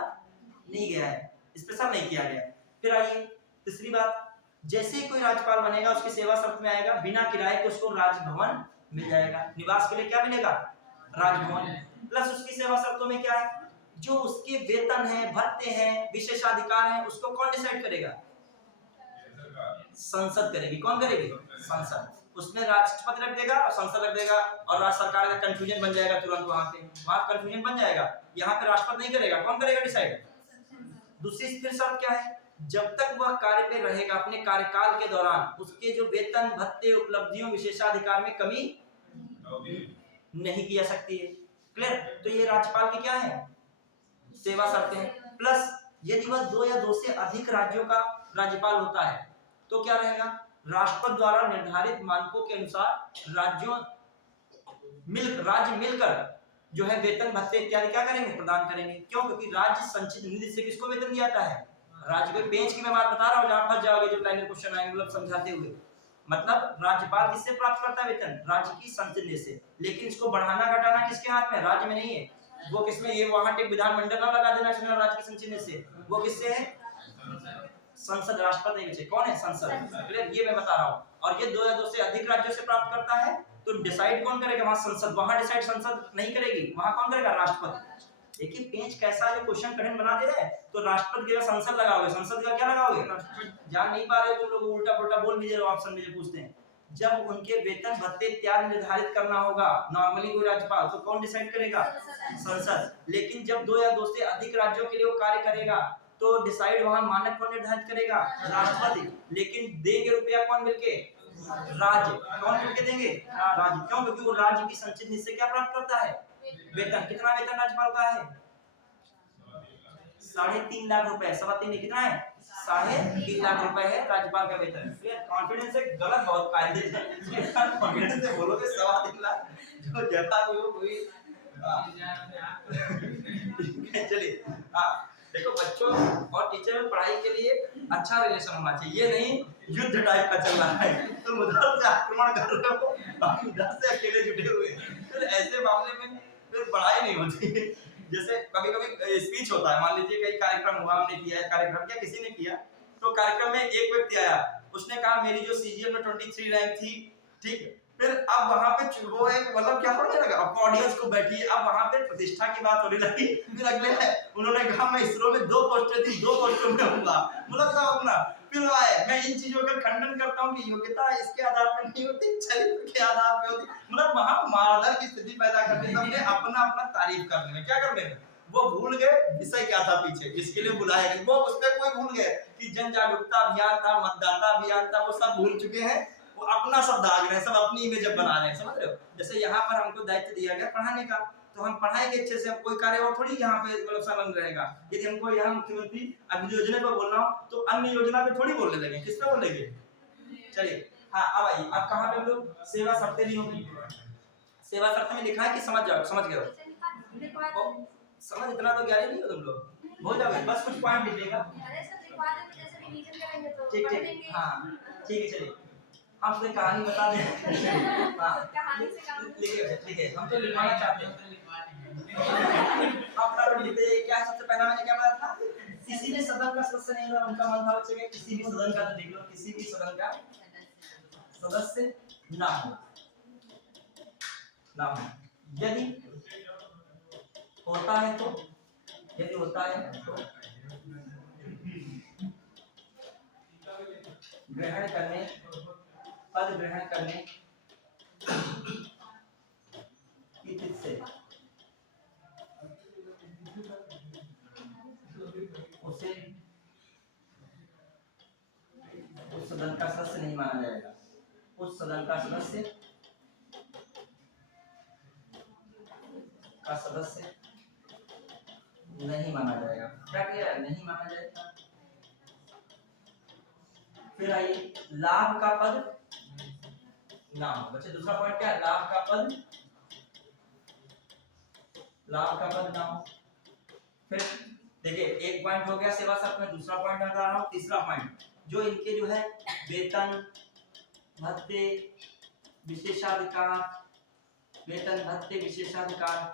नहीं गया है, स्पेशल नहीं किया गया। फिर आइए तीसरी बात, जैसे ही कोई राज्यपाल बनेगा उसकी सेवा शर्त में आएगा बिना किराए के उसको राजभवन मिल जाएगा, निवास के लिए क्या मिलेगा, राजभवन, प्लस उसकी सेवा शर्तों में क्या है, जो उसके वेतन है, भत्ते हैं, विशेषाधिकार हैं, उसको कौन डिसाइड करेगा, संसद करेगी, कौन करेगी, संसद, उसमें राष्ट्रपति रख देगा और संसद रख देगा, और राज्य सरकार का कंफ्यूजन बन जाएगा तुरंत, वहां कंफ्यूजन बन जाएगा, यहाँ पे राष्ट्रपति नहीं करेगा, कौन करेगा डिसाइड। दूसरी स्थिर शर्त क्या है, जब तक वह कार्य पे रहेगा अपने कार्यकाल के दौरान उसके जो वेतन, भत्ते, उपलब्धियों, विशेषाधिकार में कमी नहीं की जा सकती है। क्लियर, तो ये राज्यपाल की क्या है, सेवा शर्तें हैं। प्लस यदि वह 2 या 2 से अधिक राज्यों का राज्यपाल होता है तो क्या रहेगा, राष्ट्रपति द्वारा निर्धारित मानकों के अनुसार राज्य मिलकर जो है वेतन, भत्ते इत्यादि क्या करेंगे, प्रदान करेंगे। क्यों, क्योंकि राज्य संचित निधि से किसको वेतन दिया जाता है, राज्य को। बेंच की मैं बात बता रहा हूँ, जहां फंस जाओगे जब लाइन में क्वेश्चन आएंगे, मतलब समझाते हुए, मतलब राज्यपाल किससे प्राप्त करता है वेतन, राज्य की संचित निधि से, लेकिन इसको बढ़ाना घटाना किसके हाथ में, राज्य में नहीं है, वो किसमें, ये वहां टेक विधानमंडल ना लगा देना चाहिए राज्य की संचित निधि से, वो किससे है, संसद, राष्ट्रपति नहीं, कौन है, संसद। ये मैं बता रहा हूँ, और ये 2 या 2 से अधिक राज्यों से प्राप्त करता है तो डिसाइड कौन करेगा, वहां संसद, वहां डिसाइड संसद नहीं करेगी, वहां कौन करेगा, राष्ट्रपति। देखिए पेंच कैसा जो क्वेश्चन कठिन बना दे रहा है, तो राष्ट्रपति की संसद लगाओगे, संसद का क्या लगाओगे, जान नहीं पा रहे हो तुम लोग, उल्टा पुल्टा बोल भी दे रहे हो, ऑप्शन में जो पूछते हैं। जब उनके वेतन, भत्ते इत्यादि निर्धारित करना होगा नॉर्मली कोई राज्यपाल, तो कौन डिसाइड करेगा, संसद। लेकिन जब 2 या 2 से अधिक राज्यों के लिए वो कार्य करेगा तो डिसाइड वहां मानक कौन निर्धारित करेगा, राष्ट्रपति। लेकिन देंगे रुपया कौन मिलके, राज्य, कौन मिलके देंगे, राज्य। क्यों, क्योंकि वो राज्य की संचित निधि से क्या प्राप्त करता है, वेतन। कितना वेतन राज्यपाल का है, 3.5 लाख रुपए, 3.25 कितना है, 3.5 लाख रुपए है राज्यपाल का वेतन। कॉन्फिडेंस से गलत बहुत कायदे कॉन्फिडेंस से बोलोगे 3.25 लाख, जो जता हो कोई। चलिए, हाँ देखो, बच्चों और टीचर में पढ़ाई के लिए अच्छा रिलेशन होना चाहिए, ये नहीं युद्ध टाइप का चल रहा है, तुम उधर से आक्रमण कर रहे हो, हम इधर से अकेले जुटे हुए, फिर ऐसे मामले में फिर पढ़ाई नहीं होती। जैसे कभी कभी स्पीच होता है, मान लीजिए कई कार्यक्रम हुआ, हमने किया कार्यक्रम, क्या किसी ने किया, तो कार्यक्रम में एक व्यक्ति आया, उसने कहा मेरी जो सीजीएल में 23 रैंक थी, ठीक। फिर अब वहां पे वो एक मतलब क्या होने लगा, अब ऑडियंस को बैठी, अब वहां पे प्रतिष्ठा की बात होने लगी। फिर अगले है उन्होंने कहा मैं इसरो में 2 पोस्टें थी, 2 पोस्टों में होगा, मतलब सब अपना। फिर वो आए, मैं इन चीजों का खंडन करता हूँ कि योग्यता इसके आधार पर नहीं होती, चरित्र के आधार पर होती। मतलब वहां मारधर की स्थिति पैदा करते सबने अपना अपना तारीफ करने में क्या करने में, वो भूल गए विषय क्या था पीछे जिसके लिए बुलाया गया, वो उस पर कोई भूल गए कि जन जागरूकता अभियान था, मतदाता अभियान था, वो सब भूल चुके हैं। वो अपना सब दाग रहे हैं, सब अपनी इमेज बना रहे हैं, समझ रहे हो। जैसे यहाँ पर हमको दायित्व दिया गया पढ़ाने का, तो हम पढ़ाएंगे अच्छे से, हम कोई कार्य और थोड़ी यहाँ पे मतलब संबंध रहेगा। यदि हमको यहाँ मुख्यमंत्री अभियोजना पर बोलना हो तो अन्य योजना पे थोड़ी बोलने लगे, किस पे बोलेंगे। चलिए हाँ अब आइए, अब कहाँ पे हम लोग सेवा शर्तें नहीं होगी। सेवा शर्त में लिखा है कि समझ जाओ, समझ गए हो, समझ इतना तो ज्ञानी नहीं हो तुम लोग, हो जाओगे, बस कुछ पॉइंट लिखिएगा। ठीक ठीक हाँ ठीक है, चलिए हम तुम्हें कहानी बता दें। हाँ लिखिए, हम तो लिखवाना चाहते हैं। अपना तो लिखते क्या, सबसे पहला मैंने क्या बताया था, किसी भी सदन का सदस्य नहीं होगा, उनका मन था बच्चे के किसी भी सदन का, तो देख लो किसी भी सदन का सदस्य ना हो, ना हो। यदि होता है तो, यदि होता है तो ग्रहण करने, पद ग्रहण करने की तिथि से उसे उस सदन का सदस्य नहीं माना जाएगा, उस सदन का सदस्य नहीं माना जाएगा। क्या किया है, नहीं माना जाएगा। फिर आइए लाभ का पद ना हो, बच्चे दूसरा पॉइंट क्या है, लाभ का पद, लाभ का पद ना हो। फिर देखिए एक पॉइंट हो गया सेवा शर्त में, दूसरा पॉइंट मैं बता रहा हूँ, तीसरा पॉइंट जो इनके जो है वेतन भत्ते विशेषाधिकार, वेतन भत्ते विशेषाधिकार,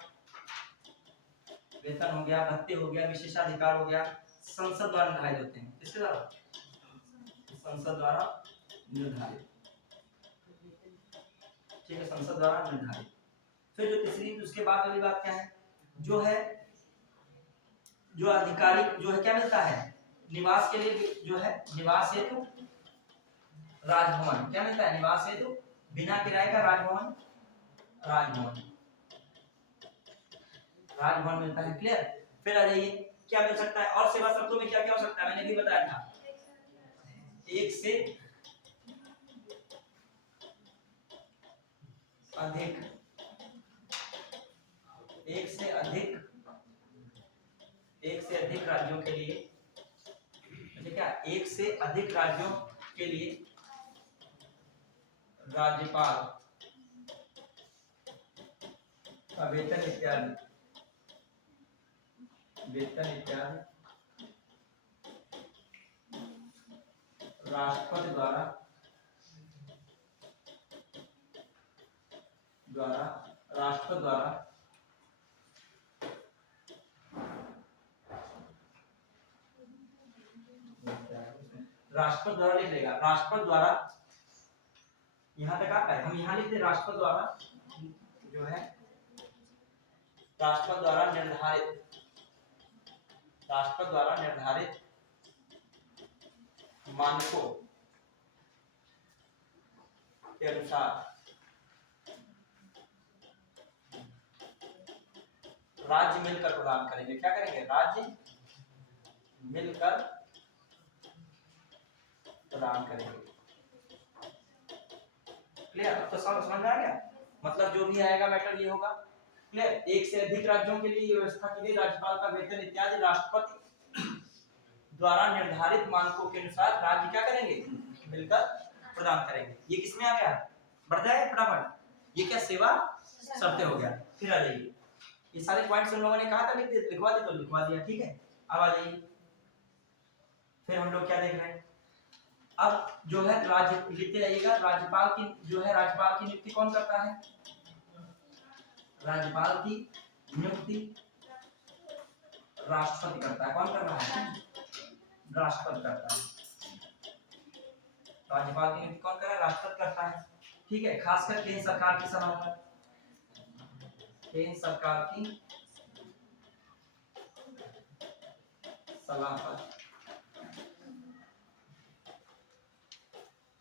वेतन हो गया, भत्ते हो गया, विशेषाधिकार हो गया, संसद द्वारा निर्धारित होते हैं। किसके द्वारा, संसद द्वारा निर्धारित, ठीक है, संसद द्वारा निर्धारित। फिर जो तीसरी, उसके बाद वाली बात क्या है, जो है जो अधिकारी जो है क्या मिलता है निवास के लिए, जो है निवास हेतु राजभवन, क्या मिलता है निवास हेतु बिना किराए का राजभवन, राजभवन, राजभवन मिलता है। क्लियर। फिर आ जाइए क्या मिल सकता है, और सेवा शर्तों में क्या क्या हो सकता है, मैंने भी बताया था, एक से अधिक, एक से अधिक, एक से अधिक राज्यों के लिए, क्या एक से अधिक राज्यों के लिए राज्यपाल का वेतन इत्यादि, वेतन इत्यादि राष्ट्रपति द्वारा राष्ट्रपति द्वारा राष्ट्रपति द्वारा लिख लेगा, राष्ट्रपति द्वारा, यहां तक आता है, हम यहां लिखते राष्ट्रपति द्वारा जो है, राष्ट्रपति द्वारा निर्धारित, राष्ट्रपति द्वारा निर्धारित मानकों के अनुसार राज्य मिलकर प्रदान करेंगे। क्या करेंगे, राज्य मिलकर प्रदान करेंगे। क्लियर, अब तो समझ में आ गया, मतलब जो भी आएगा मैटर ये होगा। क्लियर, एक से अधिक राज्यों के लिए ये व्यवस्था की गई, राज्यपाल का वेतन इत्यादि राष्ट्रपति द्वारा निर्धारित मानकों के अनुसार राज्य क्या करेंगे, मिलकर प्रदान करेंगे। ये किसमें आ गया, बढ़ जाए फटाफट, ये क्या सेवा शर्तें हो गया। फिर आ जाइए, ये सारे पॉइंट्स उन लोगों ने कहा था लिखवा दे, तो लिखवा दिया, ठीक है। अब आ जाइए, फिर हम लोग क्या देख रहे हैं, अब जो है राज्य लिखते जाइएगा, राज्यपाल की जो है, राज्यपाल की नियुक्ति कौन करता है, राज्यपाल की नियुक्ति राष्ट्रपति करता है। कौन कर रहा है, राष्ट्रपति करता है। राज्यपाल की नियुक्ति कौन कर रहा है? राष्ट्रपति करता है। ठीक है, खासकर केंद्र सरकार की सलाह पर, केंद्र सरकार की सलाह पर।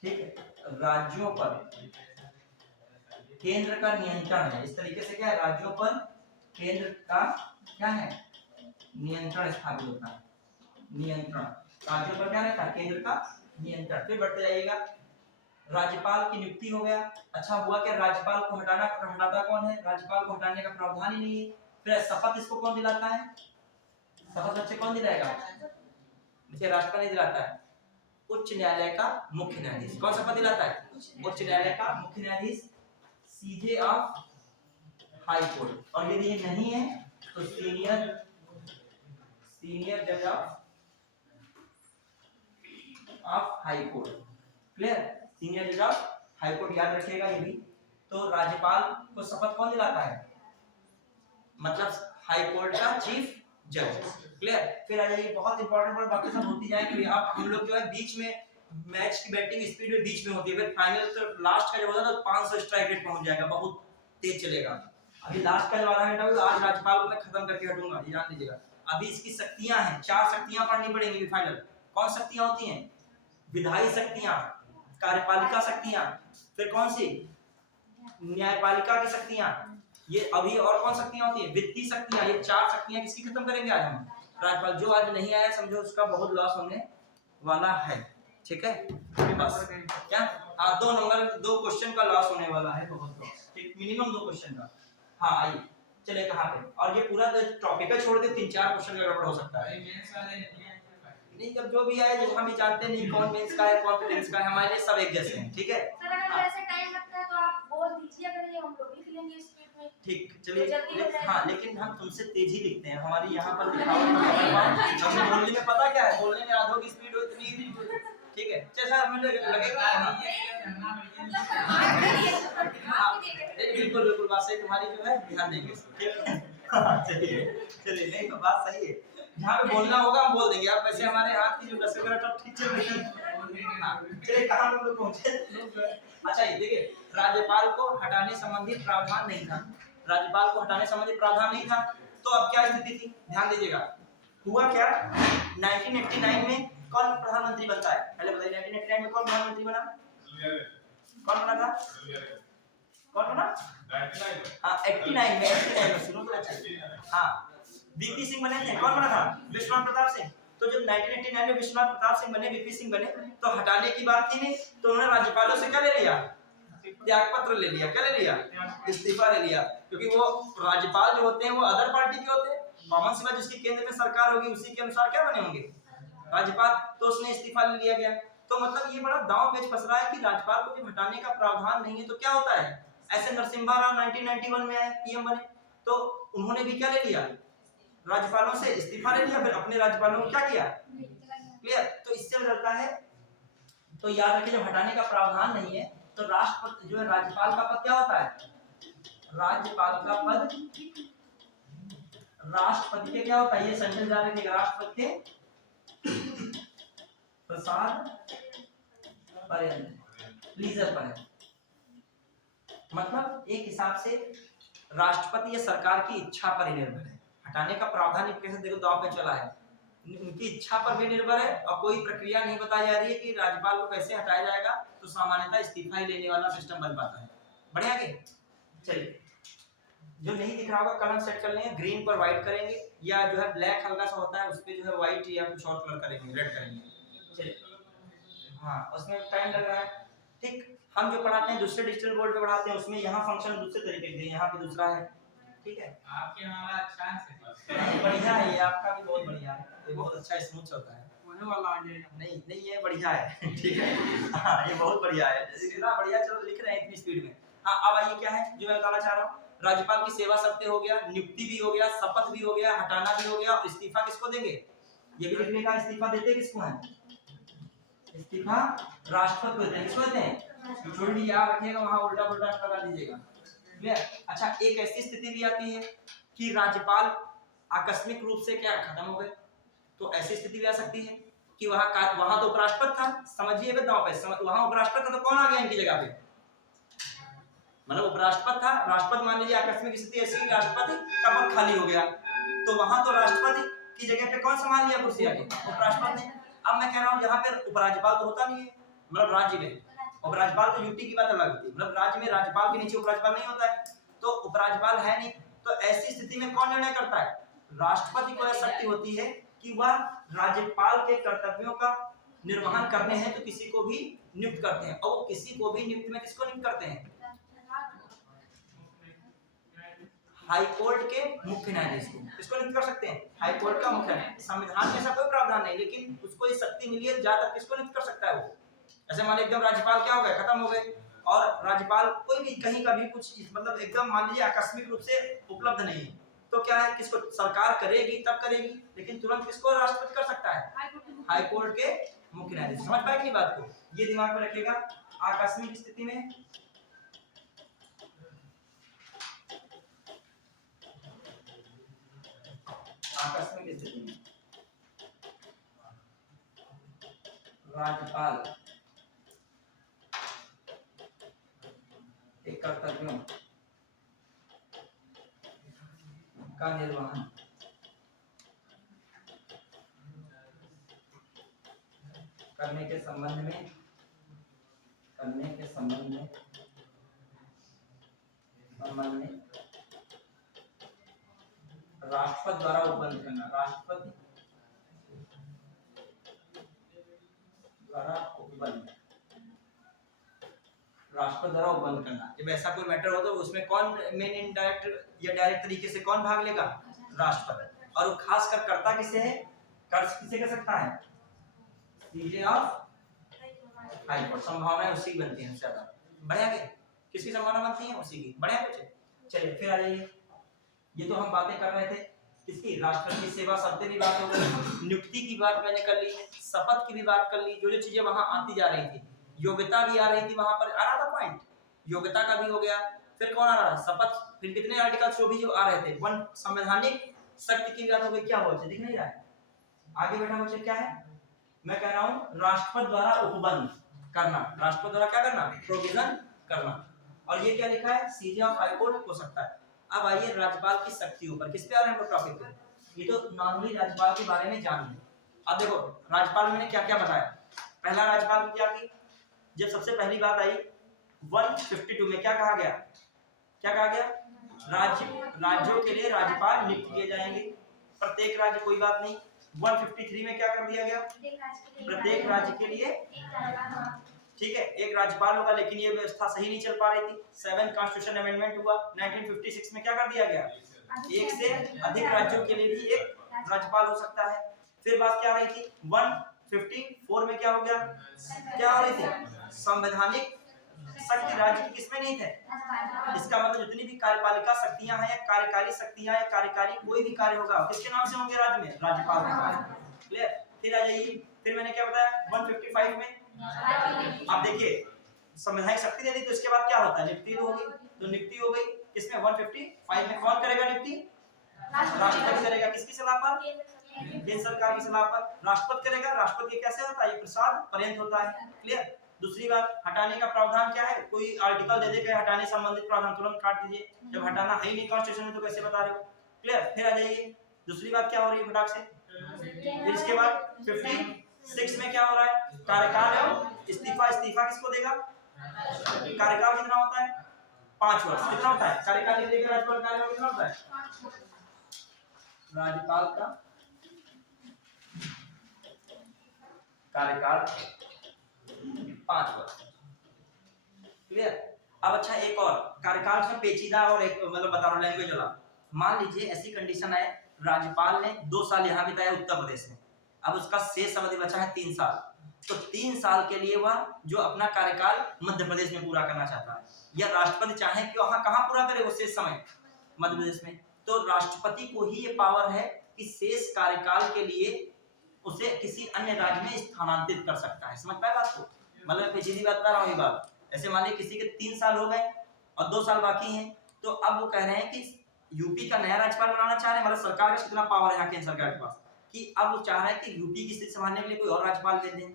ठीक है, राज्यों पर केंद्र का नियंत्रण है। इस तरीके से क्या है, राज्यों पर केंद्र का क्या है, नियंत्रण स्थापित होता है। नियंत्रण, राज्यों पर क्या रहता है, केंद्र का नियंत्रण। फिर बढ़ते जाइएगा, राज्यपाल की नियुक्ति हो गया। अच्छा हुआ क्या, राज्यपाल को हटाता कौन है? राज्यपाल को हटाने का प्रावधान ही नहीं है। फिर शपथ इसको कौन दिलाता है? शपथ बच्चे कौन दिलाएगा? बच्चे राष्ट्रपति नहीं दिलाता है, उच्च न्यायालय का मुख्य न्यायाधीश। कौन शपथ दिलाता है? उच्च न्यायालय का मुख्य न्यायाधीश, सीजे ऑफ हाई कोर्ट। और यदि ये नहीं है तो सीनियर जज of high court. Clear, senior जज ऑफ हाई कोर्ट याद रखिएगा ये भी। तो राज्यपाल को शपथ कौन दिलाता है? मतलब हाई कोर्ट का चीफ जज। क्लियर, फिर आ जाइए, बहुत इंपॉर्टेंट बातें सब होती जाएंगी। अब हम लोग जो है बीच में मैच की बैटिंग स्पीड में बीच में होती है, फिर फाइनल तो लास्ट का जब होता है तो 500 स्ट्राइक रेट पहुंच जाएगा, बहुत तेज चलेगा। अभी लास्ट का जो आधा घंटा होगा, आज राज्यपाल को मैं खत्म करके हटूंगा, ये जान लीजिएगा। अभी इसकी शक्तियां हैं, 4 शक्तियां पढ़नी पड़ेंगी फाइनल। कौन शक्तियां होती हैं? विधायी शक्तियां, कार्यपालिका शक्तियां, फिर कौन सी, न्यायपालिका की शक्तियां, ये अभी और कौन शक्तियां होती है? वित्तीय शक्तियां। ये 4 शक्तियां किसकी खत्म करेंगे आज हम? राज्यपाल। जो आज नहीं आया समझो उसका बहुत लॉस होने वाला है। ठीक है, बस क्या, हाँ 2 नंबर 2 क्वेश्चन का लॉस होने वाला है, बहुत लॉस। ठीक, मिनिमम 2 क्वेश्चन का। हाँ आइए, चले कहाँ पे, और ये पूरा टॉपिक है, छोड़ के 3-4 क्वेश्चन का गड़बड़ हो सकता है। नहीं, जब जो भी आए, जब हम भी जानते नहीं कौन मेंस का है कौन प्रीलिम्स का है, हमारे लिए सब एक जैसे हैं। ठीक है, सर अगर ऐसे टाइम लगता है तो आप बोल दीजिए, अगर ये हम लोग लिख लेंगे स्पीड में। ठीक, चलिए। जल्दी हो जाएगा। हाँ, लेकिन हम तुमसे तेज ही लिखते हैं, हमारी यहाँ पर लिखावट हमें बोलने में पता क्या है, बोलने में आधों की स्पीड हो इतनी। ठीक है, जैसा हमें लगेगा। बिल्कुल बिल्कुल बात सही तुम्हारी, जो है ध्यान देंगे। चलिए चलिए, नहीं तो बात सही है, जहाँ पे बोलना होगा हम बोल देंगे। आप वैसे हमारे हाथ की जो लस्सी वगैरह सब ठीक चल रही है। चलिए कहाँ हम लोग पहुँचे? अच्छा ये देखिए, राज्यपाल को हटाने संबंधी प्रावधान नहीं था। राज्यपाल को हटाने संबंधी प्रावधान नहीं था, तो अब क्या स्थिति थी, ध्यान दीजिएगा। हुआ क्या, 1989 में कौन प्रधानमंत्री बनता है? पहले बताइए, 1989 में कौन प्रधानमंत्री बना? कौन बना था? कौन बना? हाँ 89 में सुनो तो अच्छा। हाँ वीपी सिंह बने थे। कौन बना था? विश्वनाथ प्रताप सिंह। तो जब 1989 में विश्वनाथ प्रताप सिंह बने, वीपी सिंह बने, तो हटाने की बात थी नहीं, तो उन्होंने राज्यपालों से क्या ले लिया? त्याग पत्र ले लिया। क्या ले लिया? इस्तीफा ले लिया। क्योंकि वो राज्यपाल जो होते हैं वो अदर पार्टी के होते हैं, कॉमन सिवा जिसकी केंद्र में सरकार होगी उसी के अनुसार क्या बने होंगे राज्यपाल, तो उसने इस्तीफा ले लिया गया। तो मतलब ये बड़ा दांव पेच फंस रहा है कि राज्यपाल को जब हटाने का प्रावधान नहीं है तो क्या होता है। ऐसे नरसिम्हा राव 1991 में आए, पीएम बने, तो उन्होंने भी क्या ले लिया, राज्यपालों से इस्तीफा ले लिया, फिर अपने राज्यपालों को क्या किया, क्लियर। तो इससे चलता है, तो याद रखिए जब हटाने का प्रावधान नहीं है तो राष्ट्रपति जो है, राज्यपाल का पद क्या होता है, राज्यपाल का पद राष्ट्रपति के क्या होता है, ये सेंटेंस याद रखिएगा, राष्ट्रपति के प्रसाद लीजर पर है। मतलब एक हिसाब से राष्ट्रपति या सरकार की इच्छा पर ही निर्भर है। हटाने का प्रावधान कैसे देखो दांव पे चला है, उनकी इच्छा पर भी निर्भर है, और कोई प्रक्रिया नहीं बताई जा रही है कि राज्यपाल को कैसे हटाया जाएगा, तो सामान्यतः इस्तीफा ही लेने वाला सिस्टम बन पाता है। बढ़िया के चलिए, जो नहीं दिख रहा होगा कलर सेट कर लेंगे, ग्रीन पर व्हाइट करेंगे, या जो है ब्लैक हल्का सा होता है उस पे जो है व्हाइट या कुछ और कलर करेंगे, रेड करेंगे। चलिए हाँ, उसमें टाइम लग रहा है। ठीक, हम जो पढ़ाते हैं दूसरे डिजिटल बोर्ड पे पढ़ाते हैं, उसमें यहाँ फंक्शन दूसरे तरीके के, यहाँ पे दूसरा है। ठीक है, आपके हमारा अच्छा है, नहीं बढ़िया है, ये आपका भी बहुत बढ़िया है, ये बहुत अच्छा स्मूथ चलता है। होने वाला आ जाएगा। नहीं नहीं ये बढ़िया है। ठीक है, हाँ ये बहुत बढ़िया है, इतना बढ़िया चलो लिख रहे हैं इतनी स्पीड में। हाँ अब आइए क्या है जो मैं बताना चाह रहा हूँ, राज्यपाल की सेवा शर्तें हो गया, नियुक्ति भी हो गया, शपथ भी हो गया, हटाना भी हो गया, और इस्तीफा किसको देंगे, ये भी लिखने का, इस्तीफा देते किसको है, इस्तीफा राष्ट्रपति को देते हैं। किसको देते हैं, छोटी याद रखिएगा, वहां उल्टा पुल्टा लगा दीजिएगा। अच्छा एक ऐसी स्थिति भी आती है कि राज्यपाल आकस्मिक रूप से क्या खत्म हो गए, तो ऐसी स्थिति भी आ सकती है कि वहां तो उपराष्ट्रपति था, समझिए दांव पे, वहां उपराष्ट्रपति था तो कौन आ गया इनकी जगह पे? मतलब उपराष्ट्रपति था, राष्ट्रपति मान लीजिए आकस्मिक स्थिति ऐसी राष्ट्रपति का पद खाली हो गया, तो वहां तो राष्ट्रपति की जगह पे कौन संभाल लिया कुर्सी आके? उपराष्ट्रपति ने। अब मैं कह रहा हूँ यहाँ पे उपराज्यपाल तो होता नहीं है, मतलब राज्य में उपराज्यपाल तो यूटी की बात अलग होती है, मतलब राज्य में राज्यपाल के नीचे उपराज्यपाल नहीं होता है, तो उपराज्यपाल है नहीं, तो ऐसी स्थिति में कौन निर्णय करता है? राष्ट्रपति को यह शक्ति होती है कि वह राज्यपाल के कर्तव्यों का निर्वहन करने हैं तो किसी को भी नियुक्त करते हैं, और वो किसी को भी नियुक्त में किसको नियुक्त करते हैं? हाई कोर्ट के मुख्य न्यायाधीश को। किसको नियुक्त कर सकते हैं? हाई कोर्ट का मुख्य न्यायाधीश। संविधान में ऐसा कोई प्रावधान नहीं, लेकिन उसको ये शक्ति मिली है, ज्यादा किसको नियुक्त कर सकता है वो? ऐसे मान एकदम राज्यपाल क्या हो गए, खत्म हो गए, और राज्यपाल कोई भी कहीं का भी कुछ मतलब एकदम मान लीजिए आकस्मिक रूप से उपलब्ध नहीं है, तो क्या है, किसको सरकार करेगी तब करेगी, लेकिन तुरंत किसको राष्ट्रपति कर सकता है? हाई कोर्ट के मुख्य न्यायाधीश। समझ पाए कि बात को? ये दिमाग में रखिएगा। आकस्मिक स्थिति में राज्यपाल के कर्तव्यों का निर्वहन करने के संबंध में राष्ट्रपति द्वारा उपबंध करना, राष्ट्रपति द्वारा उपबंध करना। जब ऐसा कोई मैटर हो तो उसमें कौन मेन इनडायरेक्ट या डायरेक्ट तरीके से कौन भाग लेगा? राष्ट्रपति। और वो खास कर करता किसे है? किसे कर सकता है? सीजे ऑफ हाई कोर्ट। संभावनाएं उसी की बनती हैं ज्यादा। बढ़िया के किसकी संभावना बनती है? उसी की। बढ़िया कुछ। चलिए फिर आ जाइए। ये तो हम बातें कर रहे थे किसकी? राष्ट्रपति की सेवा शब्द की बात हो गई, नियुक्ति की बात मैंने कर ली, शपथ की भी बात कर ली, जो जो चीजें वहां आती जा रही थी, योग्यता भी आ रही थी, वहां पर आ रहा था पॉइंट, योग्यता का भी हो गया। फिर कौन आ रहा? शपथ। फिर कितने आर्टिकल्स जो भी जो आ रहे थे, वन संवैधानिक शक्ति की बात हो गई। क्या हो दिख नहीं रहा है? आगे बैठा बच्चे क्या है? मैं कह रहा हूँ राष्ट्रपति द्वारा उपबंध करना, राष्ट्रपति द्वारा क्या करना? प्रोविजन करना। और ये क्या लिखा है? सीजे ऑफ हाई कोर्ट हो सकता है। अब आइए राज्यपाल की शक्तियों पर। किस पे आ रहे हैं हम टॉपिक पे? ये तो नॉर्मली राज्यपाल के बारे में जान लें। अब देखो राज्यपाल में क्या क्या बताया। पहला राज्यपाल की क्या की? जब सबसे पहली बात आई 152 में क्या कहा गया? क्या कहा गया? राज्यों के लिए राज्यपाल नियुक्त किए जाएंगे। प्रत्येक राज्य कोई बात नहीं। 153 में क्या कर दिया गया? प्रत्येक राज्य के लिए ठीक है एक राज्यपाल होगा, लेकिन ये व्यवस्था सही नहीं चल पा रही थी। 7 कॉन्स्टिट्यूशन अमेंडमेंट हुआ 1956 में। क्या कर दिया गया? एक से अधिक राज्यों के लिए भी एक राज्यपाल हो सकता है। फिर बात क्या रही थी? 154 में क्या हो गया? क्या हो रही थी? संवैधानिक शक्ति राज्य की किसमें नहीं थे? इसका मतलब जितनी भी कार्यपालिका शक्तियां हैं या कार्यकारी शक्तियां या कार्यकारी कोई भी कार्य होगा किसके नाम से होंगे? राज्य में राज्यपाल के नाम। क्लियर? फिर आ जाइए। फिर मैंने क्या बताया? 155 में आप देखिए संवैधानिक शक्ति दे दी, तो इसके बाद क्या होता है? नियुक्ति होगी। तो नियुक्ति हो गई किसमें? 155 में। कौन करेगा नियुक्ति? राष्ट्रपति करेगा। किसकी सलाह पर? केंद्र सरकार की सलाह पर राष्ट्रपति करेगा। राष्ट्रपति कैसे होता है? ये प्रसाद पर्यंत होता है। क्लियर? दूसरी बात, हटाने का प्रावधान क्या है? कोई आर्टिकल दे दे के हटाने संबंधित प्रावधान तुरंत काट दीजिए। जब हटाना है ही नहीं कॉन्स्टिट्यूशन में तो कैसे बता रहे हो? क्लियर? फिर आ जाइए। दूसरी बात क्या हो रही है फटाक से? फिर इसके बाद 56 में क्या हो रहा है? कार्यकाल एवं इस्तीफा। इस्तीफा किसको देगा? कार्यकाल कितना होता है? 5 वर्ष। कितना होता है कार्यकाल? राज्यपाल कार्यकाल कितना होता है? राज्यपाल का कार्यकाल 5 वर्ष। क्लियर? अब अच्छा एक और कार्यकाल का पेचीदा और एक मतलब बता रहा हूं लैंग्वेज वाला। मान लीजिए ऐसी कंडीशन है राज्यपाल ने 2 साल यहाँ बिताया उत्तर प्रदेश में, अब उसका शेष अवधि बचा है 3 साल, तो 3 साल के लिए वह जो अपना कार्यकाल मध्य प्रदेश में पूरा करना चाहता है, या राष्ट्रपति चाहे कि वहां कहां पूरा करे वो शेष समय मध्य प्रदेश में, तो राष्ट्रपति को ही ये पावर है कि शेष कार्यकाल के लिए उसे किसी अन्य राज्य में स्थानांतरित कर सकता है। समझ पाए बात को? मतलब सीधी बात बता रहा हूँ। ये बात ऐसे मानिए किसी के 3 साल हो गए और 2 साल बाकी हैं, तो अब वो कह रहे हैं कि यूपी का नया राज्यपाल बनाना चाह रहे हैं, मतलब सरकार का कितना पावर है यहाँ केंद्र सरकार के पास, कि अब वो चाह रहा है कि यूपी की स्थिति संभालने के लिए कोई और राज्यपाल दे दें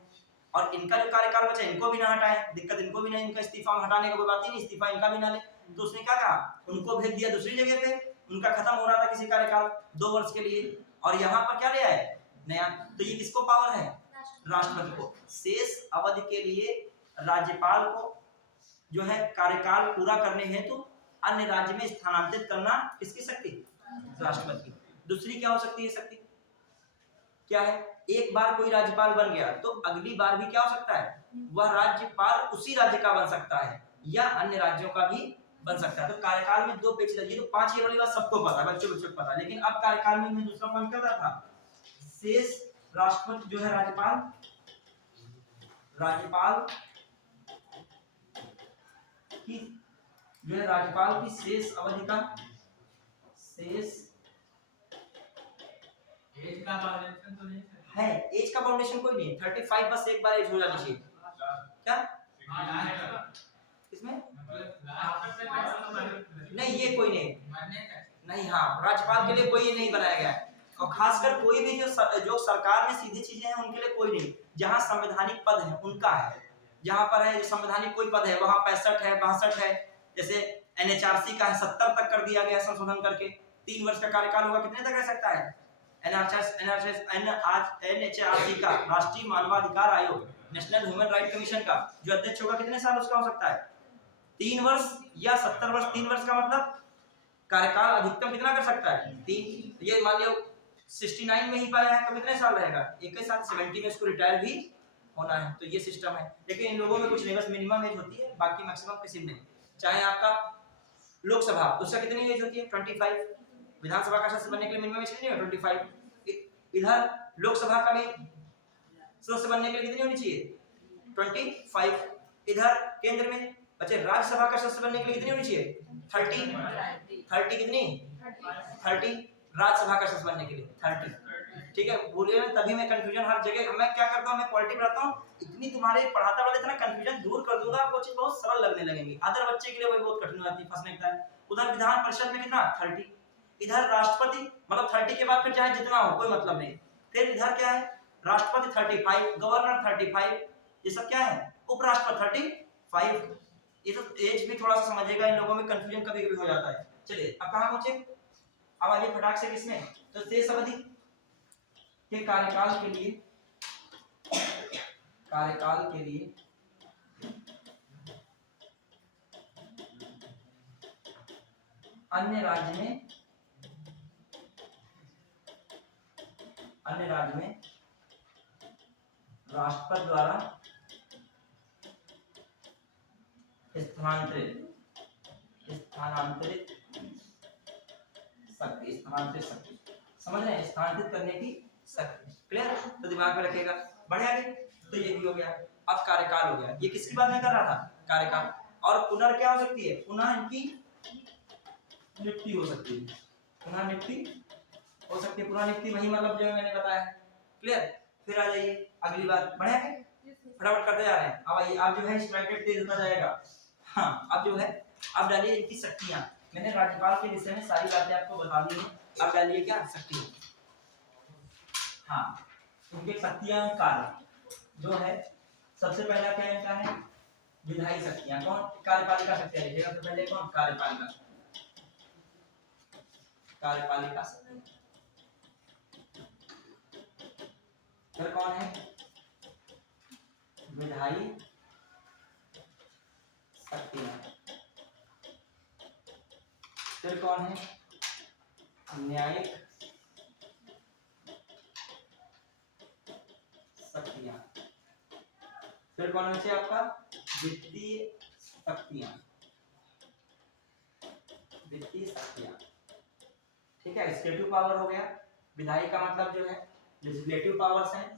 और इनका जो कार्यकाल बचा इनको भी ना हटाए, दिक्कत इनको भी नहीं, इनका इस्तीफा हटाने का कोई बात ही नहीं, इस्तीफा इनका भी ना ले। तो उसने क्या कहा, उनको भेज दिया दूसरी जगह पे, उनका खत्म हो रहा था किसी कार्यकाल 2 वर्ष के लिए, और यहाँ पर क्या ले आए नया। तो ये किसको पावर है, राष्ट्रपति को। शेष अवधि के लिए राज्यपाल को जो है कार्यकाल पूरा करने हेतु अन्य राज्य में स्थानांतरित करना किसकी शक्ति, राष्ट्रपति की। दूसरी क्या हो सकती है शक्ति, क्या है, एक बार कोई राज्यपाल बन गया तो अगली बार भी क्या हो सकता है, वह राज्यपाल उसी राज्य का बन सकता है या अन्य राज्यों का भी बन सकता है। तो कार्यकाल में 2 पेच लगी, तो 5 ये वाली बात सबको पता है, बच्चों को पता है। लेकिन अब कार्यकाल में मैं दूसरा पॉइंट कर रहा था, शेष राष्ट्रपति जो है राज्यपाल की जो है राज्यपाल की शेष अवधि का शेष एज का बाउंडेशन तो नहीं है। है, एज का बाउंडेशन कोई नहीं है, 35 बस एक बार एज हो जानी चाहिए। क्या इसमें नहीं, ये कोई नहीं, हाँ राज्यपाल के लिए कोई ये नहीं बनाया गया है, और खासकर कोई भी जो सरकार में सीधी चीजें हैं उनके लिए कोई नहीं। जहाँ संवैधानिक पद है उनका है, जहाँ पर है जो संवैधानिक कोई पद है वहाँ 65 है 62 है, जैसे NHRC का है 70 तक कर दिया गया संशोधन करके, 3 वर्ष का कार्यकाल होगा, कितने तक रह सकता है। NHRC का राष्ट्रीय मानवाधिकार आयोग, नेशनल ह्यूमन राइट कमीशन का जो अध्यक्ष होगा कितने साल उसका हो सकता है, 3 वर्ष या 70 वर्ष। 3 वर्ष का मतलब कार्यकाल अधिकतम कितना कर सकता है, 3। ये मान लियो 69 में ही पाया है तो कितने साल रहेगा, 21 साल, 70 में इसको रिटायर भी होना है। तो ये सिस्टम है, लेकिन इन लोगों में कुछ नहीं, बस मिनिमम एज होती है, बाकी मैक्सिमम किसी में। चाहे आपका लोकसभा उसका कितनी एज होती है 25, विधानसभा का सदस्य बनने के लिए मिनिमम एज कितनी है 25। इधर लोकसभा का भी सदस्य बनने के लिए कितनी होनी चाहिए 25। इधर केंद्र में बच्चे राज्यसभा का सदस्य बनने के लिए कितनी होनी चाहिए 30 कितनी 30 राज्यसभा का सदस्य बनने के लिए 30। ठीक है, बोलिए ना, तभी मैं कंफ्यूजन हर जगह, मैं क्या करता हूँ, मैं पॉलिटी पढ़ाता हूँ, इतनी तुम्हारे पढ़ाता वाले इतना कंफ्यूजन दूर कर दूंगा, आपको चीज बहुत सरल लगने लगेंगी। अदर बच्चे के लिए वही बहुत कठिन हो जाती है, फंसने का है। उधर विधान परिषद में कितना 30, इधर राष्ट्रपति मतलब 30 के बाद फिर चाहे जितना हो कोई मतलब नहीं। फिर इधर क्या है, राष्ट्रपति 35, गवर्नर 35, ये सब क्या है, उपराष्ट्रपति 35। ये तो एज भी थोड़ा सा समझिएगा, इन लोगों में कंफ्यूजन कभी कभी हो जाता है। चलिए अब कहाँ पहुंचे, अब आइए फटाक से किसमें, तो शेष अवधि के कार्यकाल के लिए अन्य राज्य में राष्ट्रपति द्वारा स्थानांतरित शक्ति, समझ रहे हैं, स्थानांतरित करने की शक्ति। क्लियर, तो दिमाग में रखिएगा। बढ़े आगे, तो ये भी हो गया। अब कार्यकाल हो गया, ये किसकी बात मैं कर रहा था, कार्यकाल। और पुनर् क्या हो सकती है, पुनः इनकी नियुक्ति हो सकती है, पुनः नियुक्ति हो सकती है। पुनः नियुक्ति वही मतलब जो मैंने बताया है। क्लियर, फिर आ जाइए अगली बात, बढ़े आगे, फटाफट करते जा रहे हैं। अब आइए, आप जो है स्ट्राइक रेट तेज होता जाएगा। हाँ, अब जो है, अब डालिए इनकी शक्तियां। मैंने राज्यपाल के विषय में सारी बातें आपको बता दी हैं, अब डालिए क्या, शक्तियां। हाँ, उनके शक्तियां कार्य जो है, सबसे पहला क्या इनका है, विधायी शक्तियां। कौन, कार्यपालिका शक्तियां लिखिएगा तो पहले कौन, कार्यपालिका शक्ति। फिर कौन है, विधायी शक्तियां। फिर कौन है, न्यायिक शक्तियां। फिर कौन बचे आपका, वित्तीय शक्तियां। ठीक है, एग्जीक्यूटिव पावर हो गया, विधायी का मतलब जो है लेजिस्लेटिव पावर्स हैं,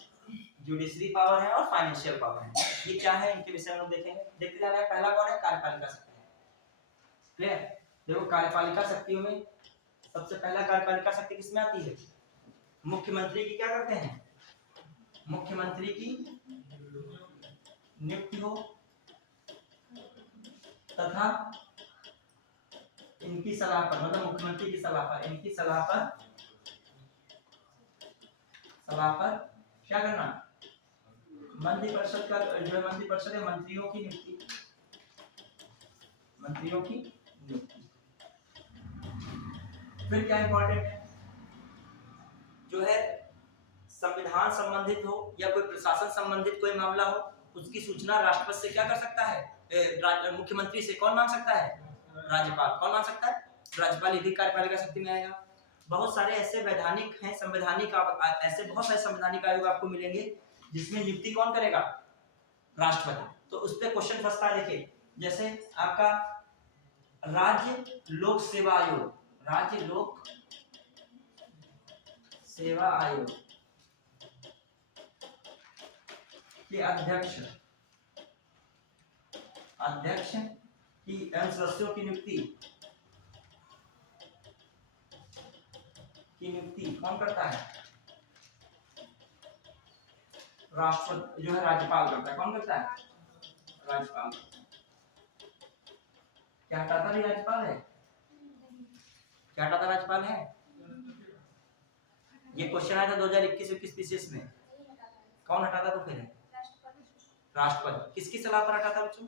जुडिशरी पावर है और फाइनेंशियल पावर है। ये क्या है, इनके विषय में हम देखेंगे, देखते जा रहे हैं। पहला कौन है, कार्यपालिका शक्ति। क्लियर, देखो कार्यपालिका शक्तियों में सबसे पहला कार्यपालिका शक्ति किसमें आती है, मुख्यमंत्री की क्या करते हैं, मुख्यमंत्री की नियुक्ति हो तथा इनकी सलाह पर, मतलब मुख्यमंत्री की सलाह पर, इनकी सलाह पर सभा पर क्या करना, मंत्रिपरिषद का जो है मंत्रिपरिषद है मंत्रियों की नियुक्ति, मंत्रियों की नियुक्ति। फिर क्या इंपॉर्टेंट है, जो है संविधान संबंधित हो या कोई प्रशासन संबंधित कोई मामला हो, उसकी सूचना राष्ट्रपति से क्या कर सकता है, मुख्यमंत्री से कौन मांग सकता है, राज्यपाल। कौन मांग सकता है, राज्यपाल। यदि कार्यपालिका शक्ति में आएगा। बहुत सारे ऐसे वैधानिक हैं, संवैधानिक ऐसे बहुत सारे संवैधानिक आयोग आपको मिलेंगे जिसमें नियुक्ति कौन करेगा, राष्ट्रपति। तो उस पर क्वेश्चन फंसता है। देखिए जैसे आपका राज्य लोक सेवा आयोग, राज्य लोक सेवा आयोग के अध्यक्ष की एवं सदस्यों की नियुक्ति कौन करता है, राष्ट्रपति जो है राज्यपाल करता है। कौन करता है, राज्यपाल। क्या हटाता भी राज्यपाल है, क्या हटाता राज्यपाल है। ये क्वेश्चन आया था 2021-21 में, कौन हटाता तो फिर है राष्ट्रपति। किसकी सलाह पर हटाता बच्चों,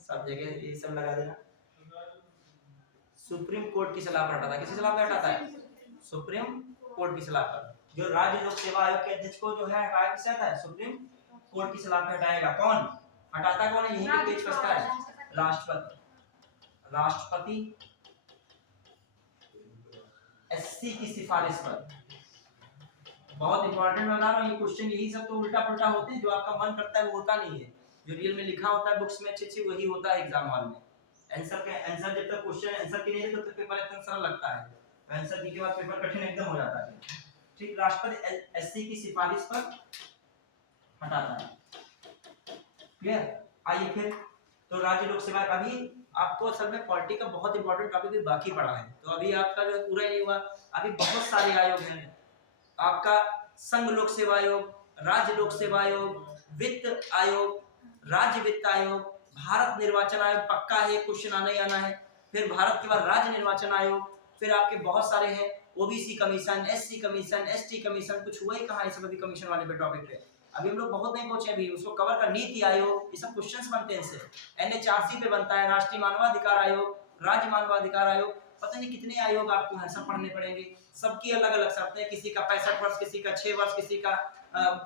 सब जगह ये सब लगा देना। सुप्रीम कोर्ट की सलाह पर हटाता। किसकी सलाह पर हटाता है, सुप्रीम कोर्ट की सलाह पर। जो राज्य लोक सेवा आयोग के अध्यक्ष को जो है हटाया किससे आता है, सुप्रीम कोर्ट की सलाह पर हटाएगा। कौन हटाता, कौन है, यही पे पेज फंसता है, राष्ट्रपति। राष्ट्रपति एससी की सिफारिश पर। बहुत इंपॉर्टेंट बता रहा हूँ ये क्वेश्चन। यही सब तो उल्टा पुल्टा होते हैं, जो आपका मन करता है वो होता नहीं है। जो रियल में लिखा होता है बुक्स में अच्छी वही होता है एग्जाम हॉल में। आंसर जब तक क्वेश्चन आंसर की नहीं है तो पेपर इतना सरल लगता है, आंसर की के बाद पेपर कठिन एकदम हो जाता है। ठीक, राष्ट्रपति एससी की सिफारिश पर हटाता है। क्लियर। आइए फिर, तो राज्य लोक सेवा। अभी आपको असल में पॉलिटी का बहुत इंपॉर्टेंट टॉपिक भी बाकी पड़ा है, तो अभी आपका जो पूरा ही नहीं हुआ। अभी बहुत सारे आयोग हैं आपका, संघ लोक सेवा आयोग, राज्य लोक सेवा आयोग, वित्त आयोग, राज्य वित्त आयोग, भारत निर्वाचन आयोग पक्का है, क्वेश्चन आना ही आना है। फिर भारत के बाद राज्य निर्वाचन आयोग, फिर आपके बहुत सारे हैं, OBC commission, SC commission, ST commission. कुछ हुआ ही कहाँ, ये सब अभी कमीशन वाले पे टॉपिक है। अभी हम लोग बहुत नहीं पहुंचे, अभी उसको कवर कर। नीति आयोग, ये सब क्वेश्चंस बनते हैं इससे। एनएचआरसी पे बनता है, राष्ट्रीय मानवाधिकार आयोग, राज्य मानवाधिकार आयोग, पता नहीं कितने आयोग आपको हैं, सब पढ़ने पड़ेंगे। सबकी अलग अलग शर्तें हैं, किसी का 65 वर्ष, किसी का 6 वर्ष, किसी का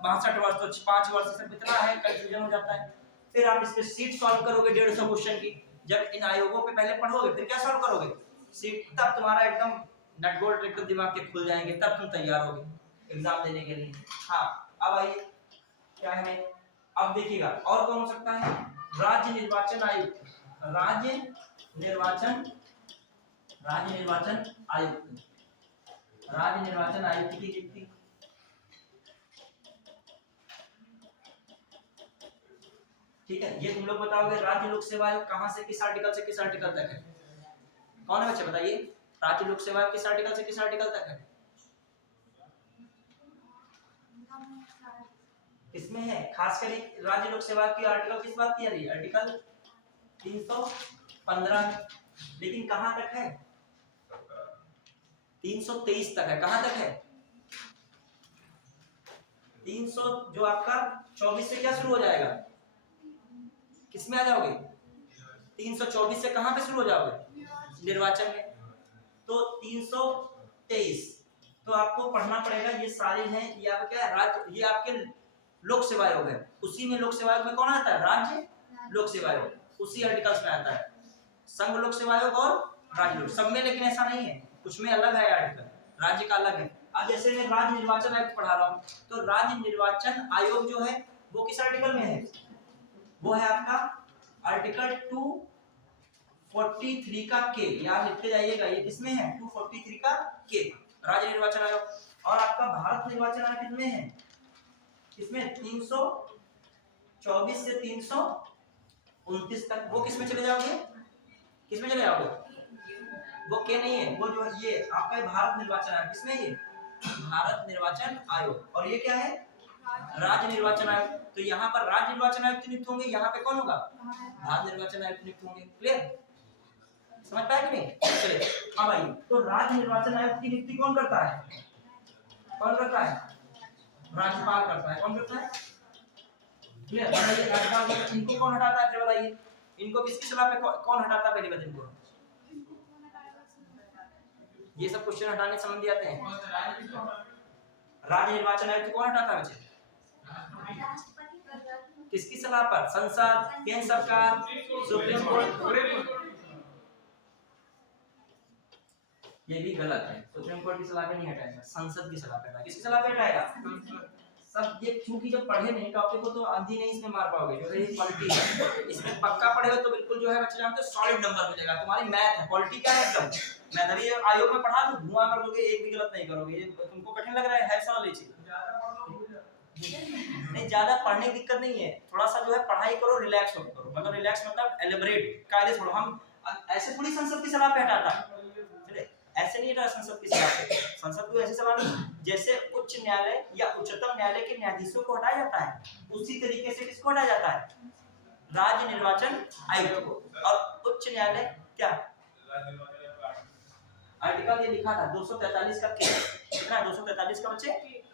62 वर्ष, तो 5 वर्ष, सब इतना है, कंफ्यूजन हो जाता है। फिर आप इस पे सीट सॉल्व करोगे 150 क्वेश्चन की। जब इन आयोगों पे पहले पढ़ोगे फिर क्या सॉल्व करोगे सीट, तब तुम्हारा एकदम नट बोल्ट एकदम दिमाग के खुल जाएंगे, तब तुम तैयार होगे एग्जाम देने के लिए। हाँ, अब आइए क्या है, अब देखिएगा और कौन हो सकता है, राज्य निर्वाचन आयुक्त, राज्य निर्वाचन आयुक्त, राज्य निर्वाचन आयुक्त की नियुक्ति। ठीक है, ये तुम लोग बताओगे राज्य लोक सेवा आयोग कहां से किस आर्टिकल से किस आर्टिकल तक है। कौन है बच्चे बताइए, राज्य लोक सेवा आयोग किस आर्टिकल से किस आर्टिकल तक है, किसमें है। खासकर राज्य लोक सेवा की आर्टिकल किस बात की आ रही है, आर्टिकल 315। लेकिन कहां तक है, 323 तक है। कहां तक है, 300 जो आपका 24 से क्या शुरू हो जाएगा, किसमें आ जाओगे, 324 से कहां पे शुरू हो जाओगे, निर्वाचन में। तो 323 तो आपको पढ़ना पड़ेगा। ये सारे हैं, ये आपका क्या है, राज्य, ये आपके लोक सेवा आयोग है। उसी में लोक सेवा आयोग में कौन आता है, राज्य लोक सेवा आयोग, उसी आर्टिकल्स में आता है। संघ लोक सेवा आयोग और राज्य लोक, सब में लेकिन ऐसा नहीं है, कुछ में अलग है आर्टिकल, राज्य का अलग है। अब जैसे मैं राज्य निर्वाचन आयोग पढ़ा रहा हूँ, तो राज्य निर्वाचन आयोग जो है वो किस आर्टिकल में है, वो है आपका आर्टिकल 243 का के। याद लिखते जाइएगा, ये किसमें है, 243 का के, राज्य निर्वाचन आयोग। और आपका भारत निर्वाचन आयोग किसमें है, किसमें, 324 से 329 तक। वो किसमें चले जाओगे, किसमें चले जाओगे, वो के नहीं है, वो जो ये आपका भारत निर्वाचन आयोग, किसमें, ये भारत निर्वाचन आयोग। और ये क्या है, राज्य निर्वाचन आयोग। तो यहाँ पर राज्य निर्वाचन आयुक्त नियुक्त होंगे, यहाँ पे कौन होगा, भारत निर्वाचन आयुक्त नियुक्त होंगे। क्लियर, समझ पाए कि नहीं। चलिए अब आइए, तो राज्य निर्वाचन आयुक्त की नियुक्ति कौन करता है, कौन करता है? राज्यपाल करता है। कौन करता है? क्लियर? बताइए राज्यपाल। इनको कौन हटाता है फिर बताइए? इनको किसकी सलाह पे कौन हटाता है पहले बताइए इनको? ये सब क्वेश्चन हटाने संबंधी आते हैं। राज्य निर्वाचन आयुक्त कौन हटाता है बच्चे? किसकी सलाह पर? संसद, केंद्र सरकार, सुप्रीम कोर्ट। ये भी गलत है। सुप्रीम कोर्ट की सलाह पे नहीं हटाएगा, संसद की सलाह पे हटाएगा। किसकी सलाह पे हटाएगा? सब ये क्योंकि जब पढ़े नहीं टॉपिक को तो आंधी नहीं इसमें मार पाओगे। जो ये पॉलिटी है इसमें पक्का पढ़े हो तो बिल्कुल जो है बच्चे जानते हो सॉलिड नंबर मिलेगा। तुम्हारी मैथ है, पॉलिटी क्या है एकदम मैथ। अभी आयोग में पढ़ा तो धुआं कर दोगे, एक भी गलत नहीं करोगे। ये तुमको कठिन लग रहा है सारा लीजिए। नहीं ज्यादा पढ़ने की दिक्कत नहीं है, थोड़ा सा जो है पढ़ाई करो, रिलैक्स हो करो। मतलब रिलैक्स मतलब एलिबरेट कायदे छोड़ो। हम ऐसे थोड़ी संसद की सलाह पे हटाता है, ऐसे नहीं हटा संसद की सलाह पे। संसद को ऐसी सलाह नहीं, जैसे उच्च न्यायालय या उच्चतम न्यायालय के न्यायाधीशों को हटाया जाता है उसी तरीके से किसको हटाया जाता है? राज्य निर्वाचन आयुक्त को। और उच्च न्यायालय क्या आर्टिकल ये लिखा था 243 का के, कितना 243 का बच्चे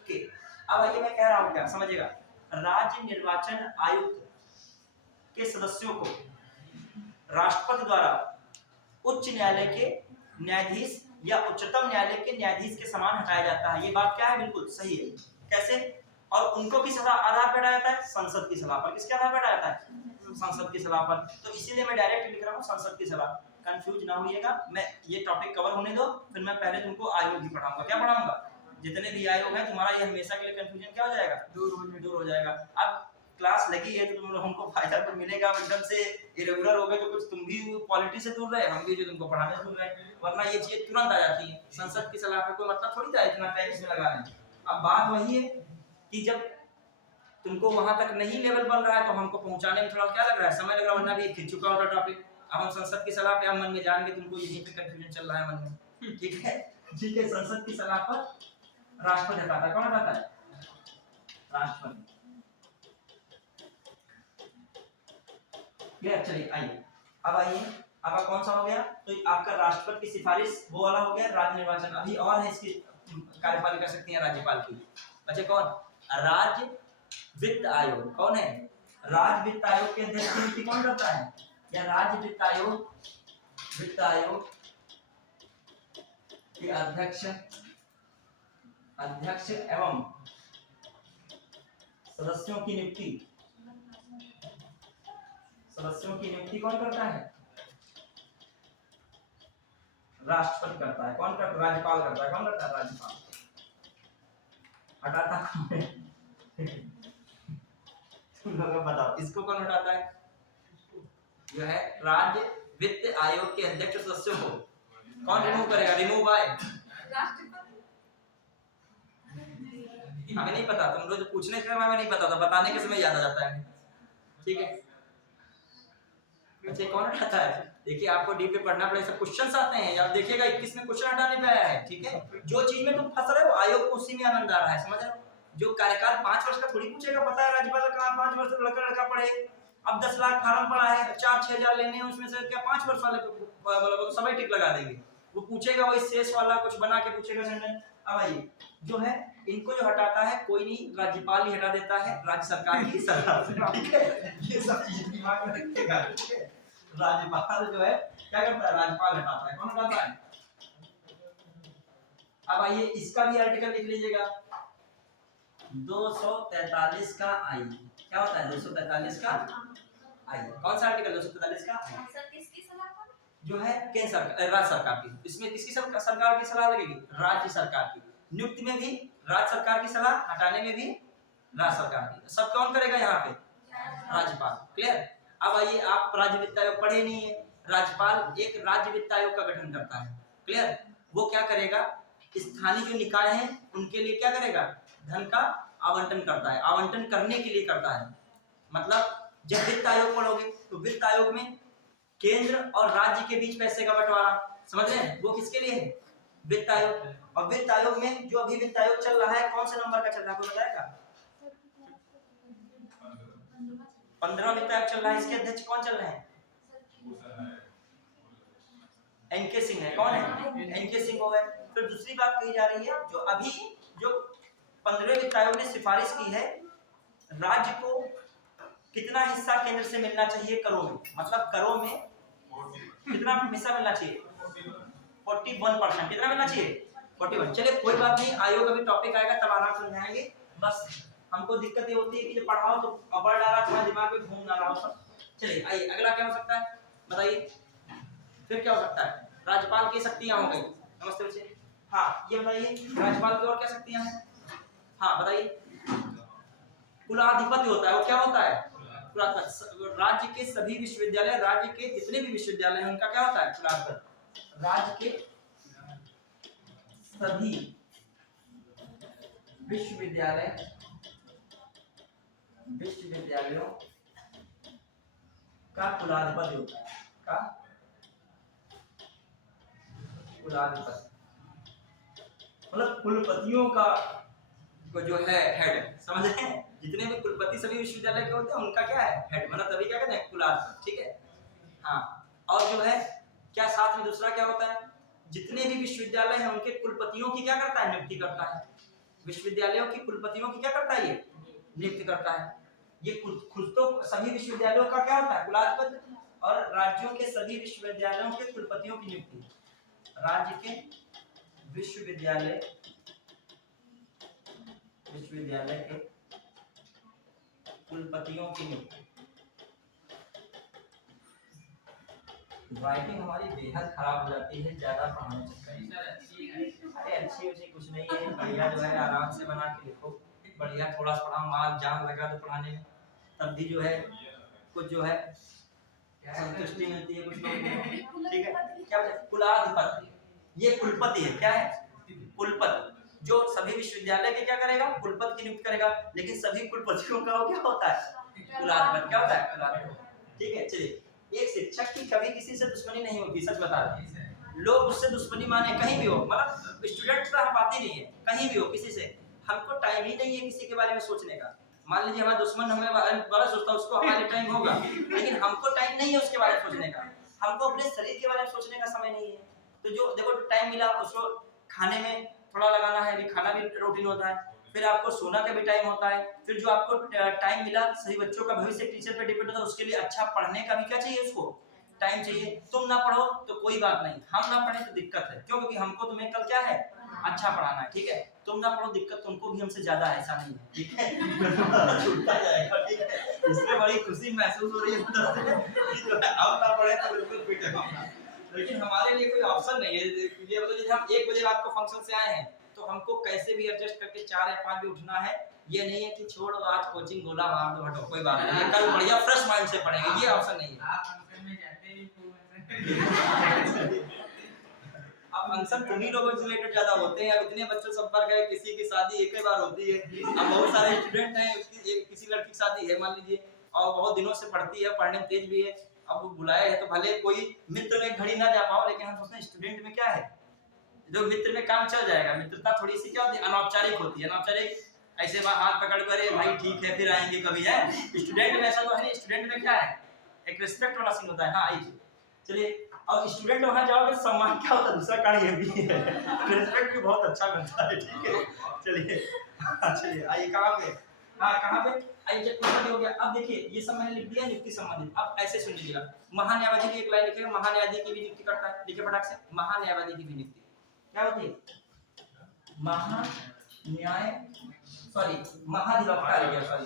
के। अब आइए मैं कह रहा हूं क्या समझिएगा। राज्य निर्वाचन आयुक्त के सदस्यों को राष्ट्रपति द्वारा उच्च न्यायालय के न्यायाधीश या उच्चतम न्यायालय के न्यायाधीश के समान हटाया जाता है। ये बात क्या है? बिल्कुल सही है। कैसे? और उनको किस आधार पर हटाया जाता है? संसद की सलाह पर। किसके आधार पर हटाया जाता है? संसद की सलाह पर। तो इसीलिए मैं डायरेक्ट लिख रहा हूँ संसद की सलाह। कंफ्यूज ना होइएगा, मैं ये टॉपिक कवर होने दो, फिर मैं पहले तुमको आयोग ही पढ़ाऊंगा। क्या पढ़ाऊंगा? जितने भी आयोग हैं तुम्हारा ये हमेशा के लिए कंफ्यूजन क्या हो जाएगा? दूर हो जाएगा। अब क्लास लगी है तो तुम लोगों को फायदा तो मिलेगा। एकदम से इरेगुलर हो गए तो कुछ तुम भी पॉलिटी से दूर रहे, हम भी जो तुमको पढ़ाने से दूर रहे, वरना ये चीज तुरंत आ जाती है। संसद की सलाह पे कोई मतलब थोड़ी था इतना टाइम इसमें लगा रहे हैं। अब बात वही है कि जब तुमको वहां तक नहीं लेवल बन रहा है तो हमको पहुंचाने में थोड़ा क्या लग रहा है? समय लग रहा है, वरना भी खिंच चुका होता टॉपिक। अब हम संसद की सलाह पे हम मन में जान के तुमको यहीं पे कंफ्यूजन चल रहा है मन में। ठीक है ठीक है। संसद की सलाह पर राष्ट्रपति हटाता है। कौन हटाता है? राष्ट्रपति। क्लियर? चलिए आइए अब आइए। अब कौन सा हो गया? तो आपका राष्ट्रपति की सिफारिश वो वाला हो गया। राज्य निर्वाचन अभी और है, इसकी कार्यपालिका शक्ति है राज्यपाल की। बच्चे कौन? राज्य वित्त आयोग। कौन है? राज्य वित्त आयोग के अध्यक्ष की नियुक्ति कौन करता है? या राज्य वित्त आयोग के अध्यक्ष एवं सदस्यों की नियुक्ति कौन करता है? राष्ट्रपति करता है। कौन करता है? राज्यपाल करता है। कौन करता है? राज्यपाल। हटाता तुम लोग बताओ इसको कौन हटाता है? जो है राज्य वित्त आयोग के अध्यक्ष सदस्यों को कौन रिमूव करेगा? रिमूव बाय हमें नहीं पता। तुम लोग पूछने के समय हमें नहीं पता था, बताने के समय याद आ जाता है। ठीक है बच्चे कौन हटाता है? देखिए आपको डीप पे पढ़ना पड़ेगा, सब क्वेश्चंस आते हैं यार। देखिएगा 21 में क्वेश्चन हटाने पे आया है। ठीक है जो चीज में तुम फंस रहे हो आयोग को उसी में आनंद आ रहा है, समझ रहे हो? जो कार्यकाल 5 वर्ष का थोड़ी पूछेगा, पता है राज्यपाल का 5 वर्ष लड़का पढ़े। अब 10 लाख फार्म पड़ा है, 4-6 हजार लेने हैं, उसमें से क्या 5 वर्ष वाले मतलब समय टिक लगा देंगे? वो पूछेगा वही शेष वाला कुछ बना के पूछेगा सेंटेंस। अब आइए जो है इनको जो हटाता है कोई नहीं, राज्यपाल ही हटा देता है राज्य सरकार की सलाह से। ठीक है ये सब चीज दिमाग में रखिएगा। ठीक है राज्यपाल जो है क्या करता है? राज्यपाल हटाता है। कौन हटाता है? अब आइए इसका भी आर्टिकल लिख लीजिएगा 243 का आई। क्या होता है 243 का आई? कौन सा आर्टिकल 243 का? संसद किसकी सलाह पर? जो है केंद्र सरकार राज्य सरकार की। इसमें किसकी सरकार की सलाह लगेगी? राज्य सरकार की। नियुक्ति में भी राज्य सरकार की सलाह, हटाने में भी राज्य सरकार की। सब कौन करेगा यहाँ पे? राज्यपाल। क्लियर? अब आइए आप राज्य वित्त आयोग पढ़े नहीं है। राज्यपाल एक राज्य वित्त आयोग का गठन करता है। क्लियर? वो क्या करेगा? स्थानीय जो निकाय हैं उनके लिए क्या करेगा? धन का आवंटन करता है। आवंटन करने के लिए करता है। मतलब जब वित्त आयोग पढ़ोगे तो वित्त आयोग में केंद्र और राज्य के बीच पैसे का बंटवारा, समझ रहे हैं? वो किसके लिए है? वित्त आयोग। और वित्त आयोग में जो अभी वित्त आयोग चल रहा है कौन से नंबर का चल रहा है? आपको बताएगा? 15 वित्त आयोग चल रहा है। इसके अध्यक्ष कौन चल रहे हैं? एनके सिंह है। कौन है? एनके सिंह हो गए। फिर दूसरी बात कही जा रही है जो अभी जो 15वें वित्त आयोग ने सिफारिश की है राज्य को कितना हिस्सा केंद्र से मिलना चाहिए करों में, मतलब करों में कितना हिस्सा मिलना चाहिए, 41%। कितना मिलना चाहिए, 41। चलिए कोई बात नहीं, आयोग अभी टॉपिक आएगा तब आराम से समझाएंगे। बस हमको दिक्कत ये होती है कि जब पढ़ाओ तो अबर डाला तुम्हारे दिमाग में घूम ना रहा हो सब। चलिए आइए अगला क्या हो सकता है बताइए, फिर क्या हो सकता है, राज्यपाल की शक्तियां हो गई। नमस्ते बच्चे। हाँ ये बताइए राज्यपाल की और क्या शक्तियां हैं, हाँ बताइए। कुलाधिपति होता है, वो क्या होता है, राज्य के सभी विश्वविद्यालय, राज्य के जितने भी विश्वविद्यालय हैं उनका क्या होता है, कुलाधिपति। राज्य के सभी विश्वविद्यालयों का कुलाधिपति होता है, का कुलाधिपति मतलब कुलपतियों का जो है हेड, समझ रहे हैं, जितने भी कुलपति सभी विश्वविद्यालय के होते हैं उनका क्या है, हेड, मतलब तभी क्या कहते हैं, कुलाधिपति। ठीक है हाँ, और जो है क्या साथ में दूसरा क्या होता है, जितने भी विश्वविद्यालय हैं उनके कुलपतियों की क्या करता है, नियुक्ति करता है। विश्वविद्यालयों की कुलपतियों की क्या करता है, ये नियुक्ति करता है। ये खुद तो सभी विश्वविद्यालयों का क्या होता है, कुलाधिपति, और राज्यों के सभी विश्वविद्यालयों के कुलपतियों की नियुक्ति, राज्य के विश्वविद्यालय के कुलपतियों की नियुक्ति। राइटिंग हमारी बेहद खराब हो जाती है ज्यादा पढ़ाने चक्कर। अरे अच्छी उसी कुछ नहीं है, बढ़िया जो है आराम से बना के लिखो, बढ़िया थोड़ा सा पढ़ाओ, माल जान लगा तो पढ़ाने में, तब भी जो है कुछ जो है संतुष्टि मिलती है कुछ लोगों को। ठीक है क्या कुलाधिपति, ये कुलपति है, क्या है, कुलपति, जो सभी विश्वविद्यालय के क्या करेगा, कुलपति की नियुक्ति करेगा, लेकिन सभी कुलपतियों का वो क्या होता है, कुलाधिपति। क्या होता है, कुलाधिपति। ठीक है चलिए, एक शिक्षक की कभी किसी से दुश्मनी नहीं होती, सच बता रहे हैं, लोग उससे दुश्मनी माने कहीं भी हो, मतलब स्टूडेंट तो हम बात ही नहीं है, कहीं भी हो किसी से, हमको टाइम ही नहीं है किसी के बारे में सोचने का। मान लीजिए हमारा दुश्मन हमें बड़ा सोचता है, उसको हमारे टाइम होगा, लेकिन हमको टाइम नहीं है उसके बारे में सोचने का, हमको अपने शरीर के बारे में सोचने का समय नहीं है। तो जो देखो टाइम मिला उसको खाने में थोड़ा लगाना है, अभी खाना भी रूटीन होता है, फिर आपको सोना का भी टाइम होता है, फिर जो आपको टाइम मिला सही बच्चों का भविष्य टीचर पे डिपेंड होता है, उसके लिए अच्छा पढ़ने का भी क्या चाहिए, उसको टाइम चाहिए। तुम ना पढ़ो तो कोई बात नहीं, हम ना पढ़े तो दिक्कत है, क्यों, क्योंकि हमको तुम्हें कल क्या है, अच्छा पढ़ाना है। ठीक है, तुम ना पढ़ो दिक्कत तुमको भी हमसे ज्यादा है, ऐसा नहीं है। ठीक है छूटता जाएगा। ठीक है, इसमें बड़ी खुशी महसूस हो रही है कि जो है अब ना पढ़े तो बिल्कुल फिट है हम, लेकिन हमारे लिए कोई ऑप्शन नहीं है। ये मतलब जैसे हम 1 बजे रात को फंक्शन से आए हैं तो हमको कैसे भी एडजस्ट करके 4 या 5 बजे उठना है, ये नहीं है कि छोड़ो आज कोचिंग गोला मार दो हटो कोई बात नहीं, कल बढ़िया फ्रेश माइंड से पढ़ेंगे, ये ऑप्शन नहीं है। आप फंक्शन में जाते ही खूब अब फंक्शन तुम्ही लोगों से रिलेटेड ज्यादा होते हैं, अब इतने बच्चों संपर्क है, किसी की शादी एक ही बार होती है, अब बहुत सारे स्टूडेंट हैं, उसकी किसी लड़की की शादी है मान लीजिए, और बहुत दिनों से पढ़ती है, पढ़ने में तेज भी है, अब बुलाया है तो भले कोई मित्र में घड़ी ना जा पाओ, लेकिन हम सोचते हैं स्टूडेंट में क्या है, जो मित्र में काम चल जाएगा। मित्रता थोड़ी सी क्या होती है, अनौपचारिक होती है, अनौपचारिक ऐसे हाथ पकड़ कर भाई ठीक है फिर आएंगे कभी, है। स्टूडेंट में ऐसा तो है नहीं, स्टूडेंट में क्या है, एक रिस्पेक्ट वाला सीन होता है। हाँ आइए चलिए, और स्टूडेंट वहां जाओगे तो सम्मान क्या होता है, दूसरा कारण ये भी है, रिस्पेक्ट भी बहुत अच्छा मिलता है। ठीक है चलिए चलिए आइए कहाँ पे, हाँ कहाँ पे आइए, जब हो गया। अब देखिए ये सब मैंने लिख दिया नियुक्ति संबंधित। अब ऐसे सुन लीजिएगा, महान्यायवादी की एक लाइन लिखेगा, महान्यायाधीश की भी नियुक्ति करता है, लिखे फटाक से, महान्यायवादी की भी नियुक्ति क्या होती है,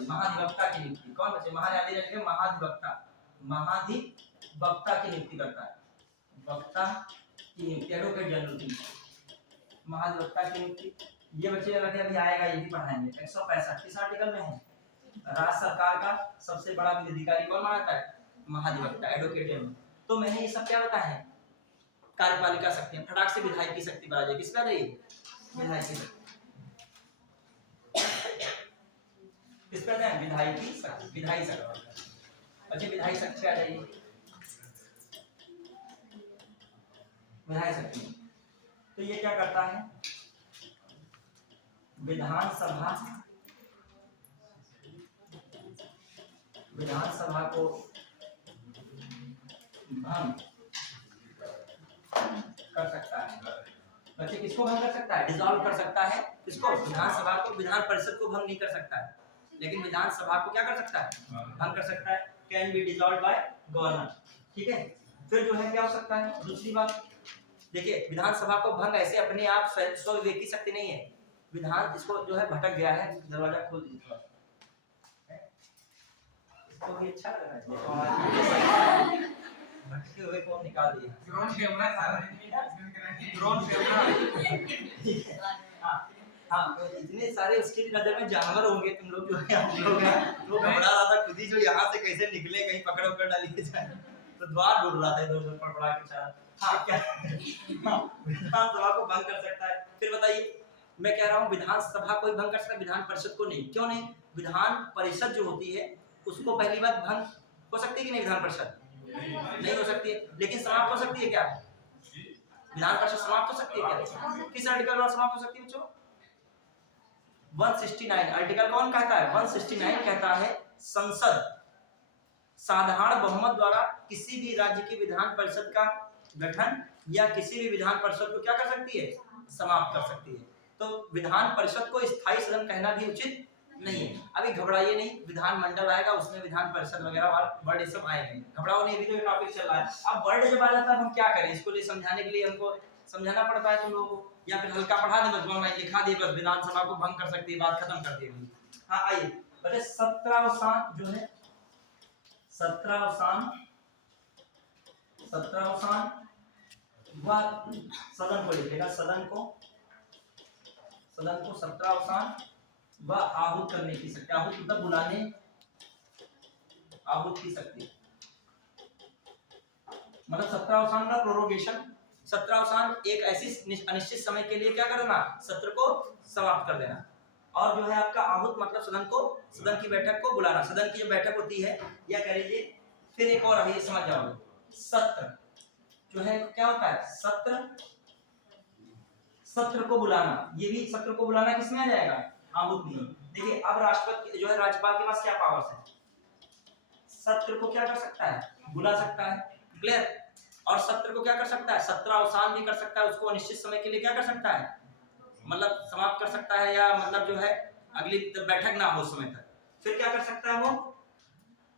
महाधिवक्ता की नियुक्ति। कौन बचे, महान्यायाधीश लिखे, महाधिवक्ता की नियुक्ति करता है, वक्ता की नियुक्ति, एडवोकेट जनरल की महाधिवक्ता की नियुक्ति। ये बच्चे लगे अभी आएगा, ये भी पढ़ाएंगे। 165 किस आर्टिकल में है, राज्य सरकार का सबसे बड़ा विधिकारी कौन मानता है, महाधिवक्ता, एडवोकेट जनरल। तो मैंने ये सब क्या बताया है, कार्यपालिका शक्ति, फटाक से विधायक की शक्ति बढ़ा जाए, किस पे आ जाइए, विधायक की शक्ति, किस पे है, विधायक की शक्ति, विधायी शक्ति। अच्छा विधायी शक्ति आ जाइए, विधायी शक्ति। तो ये क्या करता है, विधानसभा को भंग कर सकता है, बच्चे किसको भंग कर सकता है? डिसॉल्व कर सकता है। किसको? विधानसभा को। विधान परिषद को भंग नहीं कर सकता है, लेकिन विधानसभा को क्या कर सकता है? भंग कर सकता है। Can be dissolve by governor. ठीक है। फिर जो है क्या हो सकता है? दूसरी बात देखिए, विधानसभा को भंग ऐसे अपने आप स्व-विवेकी शक्ति नहीं है। विधान इसको जो है भटक गया है, दरवाजा खोल दीजिए थोड़ा। इसको भी अच्छा लग रहा है। भटके हुए को निकाल दिया। ड्रोन कैमरा सारा ड्रोन कैमरा। हाँ तो इतने सारे उसके नजर में जानवर होंगे तुम लोग जो है, हम लोग हैं तो घबरा रहा था खुद ही, जो यहाँ से कैसे निकले, कहीं पकड़ उकड़ डाली जाए, तो द्वार ढूंढ रहा था इधर उधर पड़पड़ा के साथ। हाँ क्या विधानसभा को भंग कर सकता है। फिर बताइए, मैं कह रहा हूँ विधानसभा को ही भंग कर सकता है, विधान परिषद को नहीं। क्यों नहीं? विधान परिषद जो होती है उसको पहली बात भंग हो सकती है कि नहीं? विधान परिषद नहीं हो सकती है, लेकिन समाप्त हो सकती है क्या? विधान परिषद समाप्त हो सकती है क्या? किस आर्टिकल द्वारा समाप्त हो सकती है बच्चों? 169 आर्टिकल कौन कहता है? 169 कहता है संसद साधारण बहुमत द्वारा किसी भी राज्य की विधान परिषद का गठन या किसी भी विधान परिषद को क्या कर सकती है? समाप्त कर सकती है। तो विधान परिषद को स्थायी सदन कहना भी उचित नहीं है। अभी घबराइए नहीं, विधानमंडल आएगा उसमें विधान परिषद वगैरह वर्ड ये सब आएंगे, घबराओ नहीं, अभी तो ये टॉपिक चल रहा है। अब वर्ड जब आ जाता है हम क्या करें? इसको लिए समझाने के लिए हमको समझाना पड़ता है तुम लोगों को, या फिर हल्का पढ़ा दें बस, मैं लिखा दिए बस विधानसभा को भंग कर सकती है, बात खत्म कर दी। हाँ आइए बच्चे, 17 जो है 17 वह सदन को लिखेगा, सदन को 17 वह आहूत करने की शक्ति, आहूत मतलब बुलाने, आहूत की शक्ति, मतलब 17 का प्रोरोगेशन। 17 एक ऐसी अनिश्चित समय के लिए क्या करना? सत्र को समाप्त कर देना। और जो है आपका आहूत मतलब सदन की बैठक को बुलाना। सदन की जो बैठक होती है, या कह लीजिए फिर एक और अभी समझ जाओगे, सत्र जो है क्या होता है? सत्र को बुलाना, ये भी सत्र को बुलाना किसमें आ जाएगा? आहूत में। देखिए अब राष्ट्रपति जो है, राज्यपाल के पास क्या पावर्स है? सत्र को क्या कर सकता है? बुला सकता है। क्लियर? और सत्र को क्या कर सकता है? सत्र अवसान भी कर सकता है, उसको अनिश्चित समय के लिए क्या कर सकता है? मतलब समाप्त कर सकता है, या मतलब जो है अगली बैठक ना हो समय तक। फिर क्या कर सकता है? वो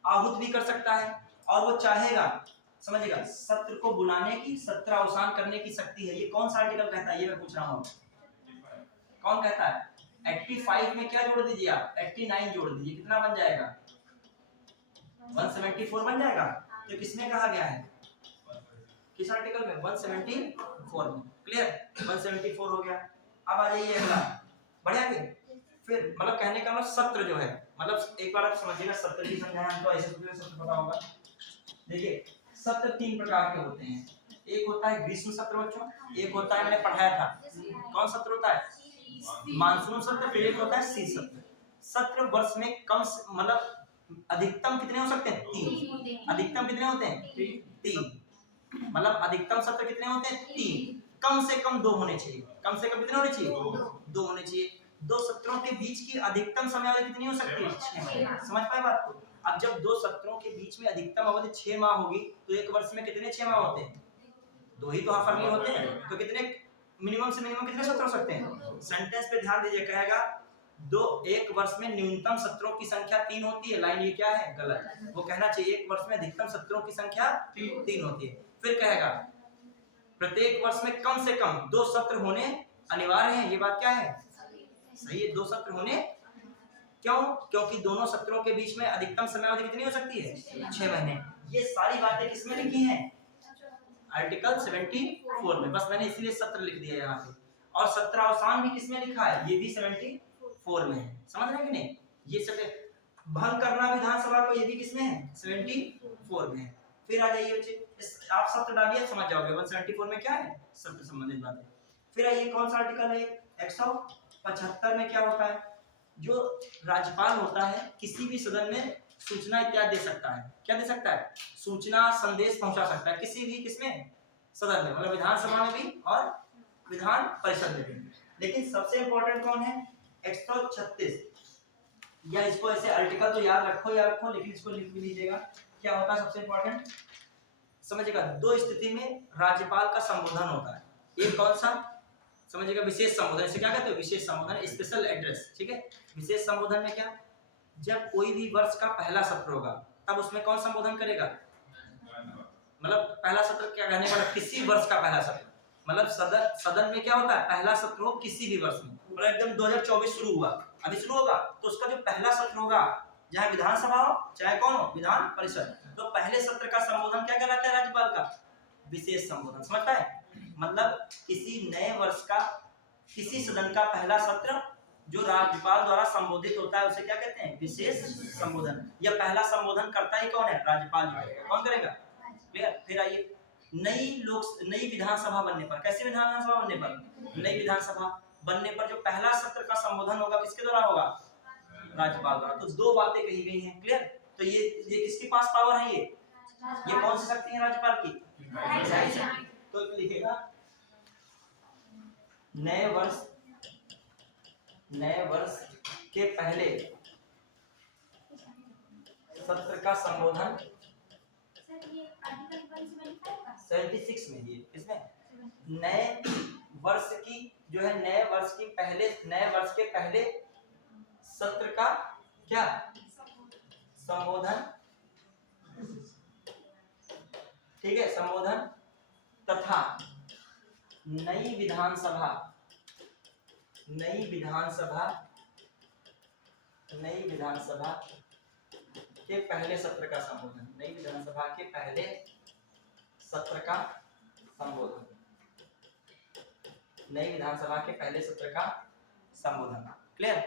आहूत भी कर सकता है, और वो चाहेगा, समझिएगा, सत्र को बुलाने की, सत्र अवसान करने की शक्ति है। ये कौन सा आर्टिकल कहता है? ये मैं पूछ रहा हूँ, कौन कहता है? 85 में क्या जोड़ दीजिए आप? 89 जोड़ दीजिए, कितना बन जाएगा? 174 बन जाएगा। तो किसमें कहा गया है? किस आर्टिकल में? 174 में। क्लियर? 174 हो गया। अब आ जाइए अगला, बढ़िया भी। फिर मतलब कहने का मतलब सत्र जो है, मतलब एक बार आप समझिएगा, सत्र की समझाया हम तो ऐसे सत्र पता होगा। देखिए सत्र 3 प्रकार के होते हैं। एक होता है ग्रीष्म सत्र बच्चों, एक होता है, मैंने पढ़ाया था, कौन सत्र होता है? मानसून सत्र। फिर एक होता है शीत सत्र। सत्र वर्ष में कम मतलब अधिकतम कितने हो सकते हैं? 3। अधिकतम कितने होते हैं? 3। मतलब अधिकतम सत्र कितने होते हैं? 3। कम से कम 2 होने चाहिए। कम से कम कितने होने चाहिए? 2 होने चाहिए। 2 सत्रों के बीच की अधिकतम समयावधि कितनी हो सकती है? 6 माह। समझ पाए बात को? अब जब 2 सत्रों के बीच में अधिकतम अवधि 6 माह होगी, तो एक वर्ष में कितने 6 माह होते हैं? 2 ही तो हाफरली होते हैं। तो कितने मिनिमम से मिनिमम कितने सत्र हो सकते हैं? सेंटेंस पे ध्यान दीजिए, कहेगा एक वर्ष में न्यूनतम सत्रों की संख्या 3 होती है। लाइन ये क्या है? गलत। वो कहना चाहिए एक वर्ष में अधिकतम सत्रों की संख्या 3 होती है। फिर कहेगा प्रत्येक वर्ष में कम से कम 2 सत्र होने अनिवार्य हैं। ये बात क्या है? सही है, 2 सत्र होने। क्यों? क्योंकि दोनों सत्रों के बीच में अधिकतम समयावधि कितनी हो सकती है? 6 महीने। ये सारी बातें किसमें लिखी हैं? आर्टिकल 74 में। बस मैंने इसलिए सत्र लिख दिया यहाँ पे। और सत्र अवसान भी किसमें लिखा है? ये भी 74 में है। समझ रहे हैं कि नहीं? ये सब भंग करना विधानसभा को, ये भी किसमें है? 74 में है। फिर आ जाइए बच्चे, आप सत्र डालिए समझ जाओगे 174 में क्या है, सत्र संबंधित बातें। फिर आइए कौन सा आर्टिकल है? 175 में क्या होता है? जो राज्यपाल होता है किसी भी सदन में सूचना इत्यादि दे सकता है। क्या दे सकता है? सूचना, संदेश पहुंचा सकता है किसी भी किसमें? सदन में, मतलब विधानसभा में भी और विधान परिषद में भी। लेकिन सबसे इंपॉर्टेंट कौन है? 136, या इसको ऐसे आर्टिकल तो याद रखो, लेकिन इसको लिख भी लीजिएगा। क्या होता है सबसे इंपॉर्टेंट? समझिएगा, 2 स्थिति में राज्यपाल का संबोधन होता है। एक कौन सा? समझिएगा। विशेष संबोधन इसे क्या कहते हो? विशेष संबोधन, स्पेशल एड्रेस। ठीक है, विशेष संबोधन में क्या, जब कोई भी वर्ष का पहला सत्र होगा तब उसमें कौन संबोधन करेगा? मतलब पहला सत्र क्या कहने वाला? किसी वर्ष का पहला सत्र। मतलब सदन में क्या होता है? पहला सत्र हो किसी भी वर्ष में, मतलब एकदम 2024 शुरू हुआ, अभी शुरू होगा, तो उसका जो पहला सत्र होगा, चाहे विधानसभा हो चाहे कौन हो, विधान परिषद, तो पहले सत्र का संबोधन क्या कहलाता है राज्यपाल का? विशेष संबोधन। समझता है? मतलब किसी नए वर्ष का किसी सदन का पहला सत्र जो राज्यपाल द्वारा संबोधित होता है उसे क्या कहते हैं? विशेष संबोधन। यह पहला संबोधन करता ही कौन है? राज्यपाल जी करेगा। कौन करेगा? क्लियर। फिर आइए, नई विधानसभा बनने पर, कैसी विधानसभा बनने पर? नई विधानसभा बनने पर जो पहला सत्र का संबोधन होगा किसके द्वारा होगा? राज्यपाल द्वारा। तो दो बातें कही गई हैं। क्लियर। तो ये किसके पास पावर है? ये कौन सी शक्ति है राज्यपाल की? तो लिखेगा नए वर्ष के पहले सत्र का संबोधन 76 में, ये इसमें नए वर्ष की जो है नए वर्ष के पहले सत्र का क्या संबोधन, ठीक है, संबोधन तथा नई विधानसभा के पहले सत्र का संबोधन, नई विधानसभा के पहले सत्र का संबोधन, नई विधानसभा के पहले सत्र का संबोधन। क्लियर।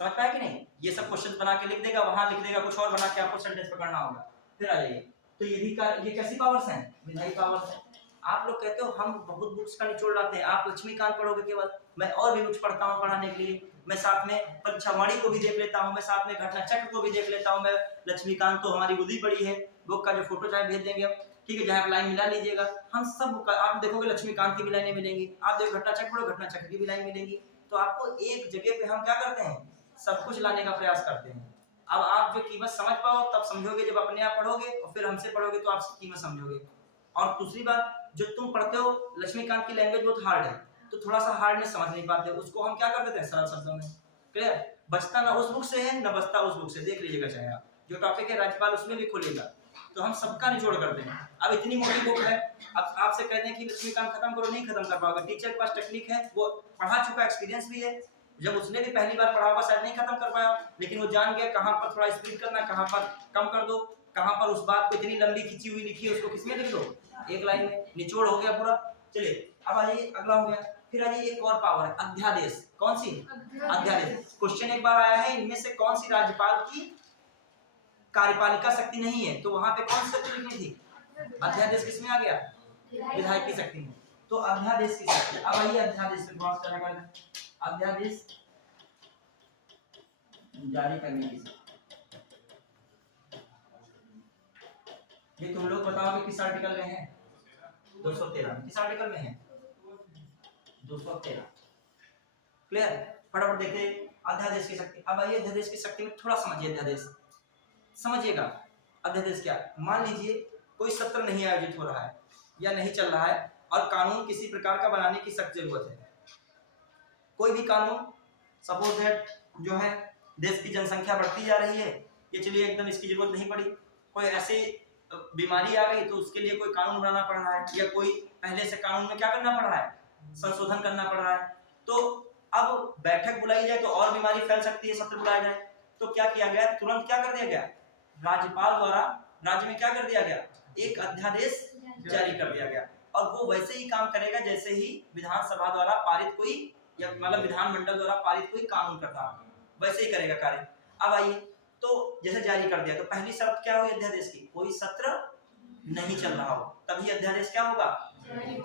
समझ पाया कि नहीं? ये सब क्वेश्चन बना के लिख देगा, वहां लिख देगा, कुछ और बना के आपको सेंटेंस पकड़ना होगा। फिर आ जाइए, तो ये कैसी पावर्स हैं? विधायी पावर्स हैं। आप लोग कहते हो हम बहुत बुक्स का निचोड़ लाते हैं, आप लक्ष्मीकांत पढ़ोगे केवल, मैं और भी बुक्स पढ़ता हूँ पढ़ाने के लिए, मैं साथ में परीक्षावाणी को भी देख लेता हूँ, मैं साथ में घटना चक्र को भी देख लेता हूँ। मैं लक्ष्मीकांत तो हमारी बुद्धि पड़ी है, बुक का जो फोटो चाहे भेज देंगे हम, ठीक है, जहाँ लाइन मिला लीजिएगा। हम सब आप देखोगे लक्ष्मीकांत की भी लाइनें मिलेंगी, आप देखो घटना चक्र पढ़ो, घटना चक्र की भी लाइन मिलेंगी। तो आपको एक जगह पे हम क्या करते हैं? सब कुछ लाने का प्रयास करते हैं। अब आप जो कीमत समझ पाओ तब समझोगे, जब अपने आप पढ़ोगे और फिर हमसे पढ़ोगे तो आप कीमत समझोगे। और दूसरी बात, जो तुम पढ़ते हो लक्ष्मीकांत की लैंग्वेज बहुत हार्ड है, तो थोड़ा सा हार्डनेस समझ नहीं पाते, उसको हम क्या कर देते हैं? सरल शब्दों में। क्लियर। बचता ना उस बुक से है ना बचता उस बुक से, देख लीजिएगा चाहे आप, जो टॉपिक है राज्यपाल उसमें भी खोलेगा, तो हम सबका निचोड़ करते हैं। अब इतनी मोटी बुक है, अब आपसे कहते हैं कि लक्ष्मीकांत खत्म करो, नहीं खत्म कर पाओगे। टीचर के पास टेक्निक है, वो पढ़ा चुका, एक्सपीरियंस भी है, जब उसने भी पहली बार पढ़ा होगा शायद नहीं खत्म कर पाया, लेकिन वो जान गया कहाँ पर थोड़ा स्पीड करना, कहाँ पर कम कर दो, कहाँ पर उस बात को इतनी लंबी खिंची हुई लिखी है उसको किसमें लिख दो? एक लाइन में। निचोड़ हो गया पूरा। चलिए अब आ जाइए, अगला हो गया। फिर आ जाइए, एक और पावर है अध्यादेश। कौन सी? अध्यादेश। क्वेश्चन एक बार आया है, इनमें से कौन सी राज्यपाल की कार्यपालिका शक्ति नहीं है? तो वहां पे कौन सी शक्ति लिखनी थी? अध्यादेश किसमें आ गया? विधायक की शक्ति में। तो अध्यादेश की शक्ति। अब आइए अध्यादेश पे बात करने वाले, अध्यादेश जारी करने की शक्ति। ये तुम लोग बताओगे किस आर्टिकल में है? 213। किस आर्टिकल में है? 213। क्लियर। फटाफट देखते अध्यादेश की शक्ति। अब आइए अध्यादेश की शक्ति में थोड़ा समझिए। अध्यादेश समझिएगा। अध्यादेश क्या? मान लीजिए कोई सत्र नहीं आयोजित हो रहा है या नहीं चल रहा है और कानून किसी प्रकार का बनाने की सख्त जरूरत है। कोई भी कानून, सपोज दैट जो है देश की जनसंख्या बढ़ती जा रही है, ये चलिए एकदम इसकी जरूरत नहीं पड़ी, कोई ऐसी बीमारी आ गई तो उसके लिए कोई कानून बनाना पड़ रहा है, या कोई पहले से कानून में क्या करना पड़ रहा है? संशोधन करना पड़ रहा है। तो अब बैठक बुलाई जाए तो और बीमारी फैल सकती है, सत्र बुलाया जाए तो क्या किया गया? तुरंत क्या कर दिया गया? राज्यपाल द्वारा राज्य में क्या कर दिया गया? एक अध्यादेश जारी कर दिया गया। और वो वैसे ही काम करेगा जैसे ही विधानसभा द्वारा पारित कोई, या मतलब विधानमंडल द्वारा पारित कोई कानून करता है, वैसे ही करेगा कार्य। अब आइए, तो जैसे जारी कर दिया तो पहली शर्त क्या हुई अध्यादेश की? कोई सत्र नहीं चल रहा हो, तभी अध्यादेश क्या होगा?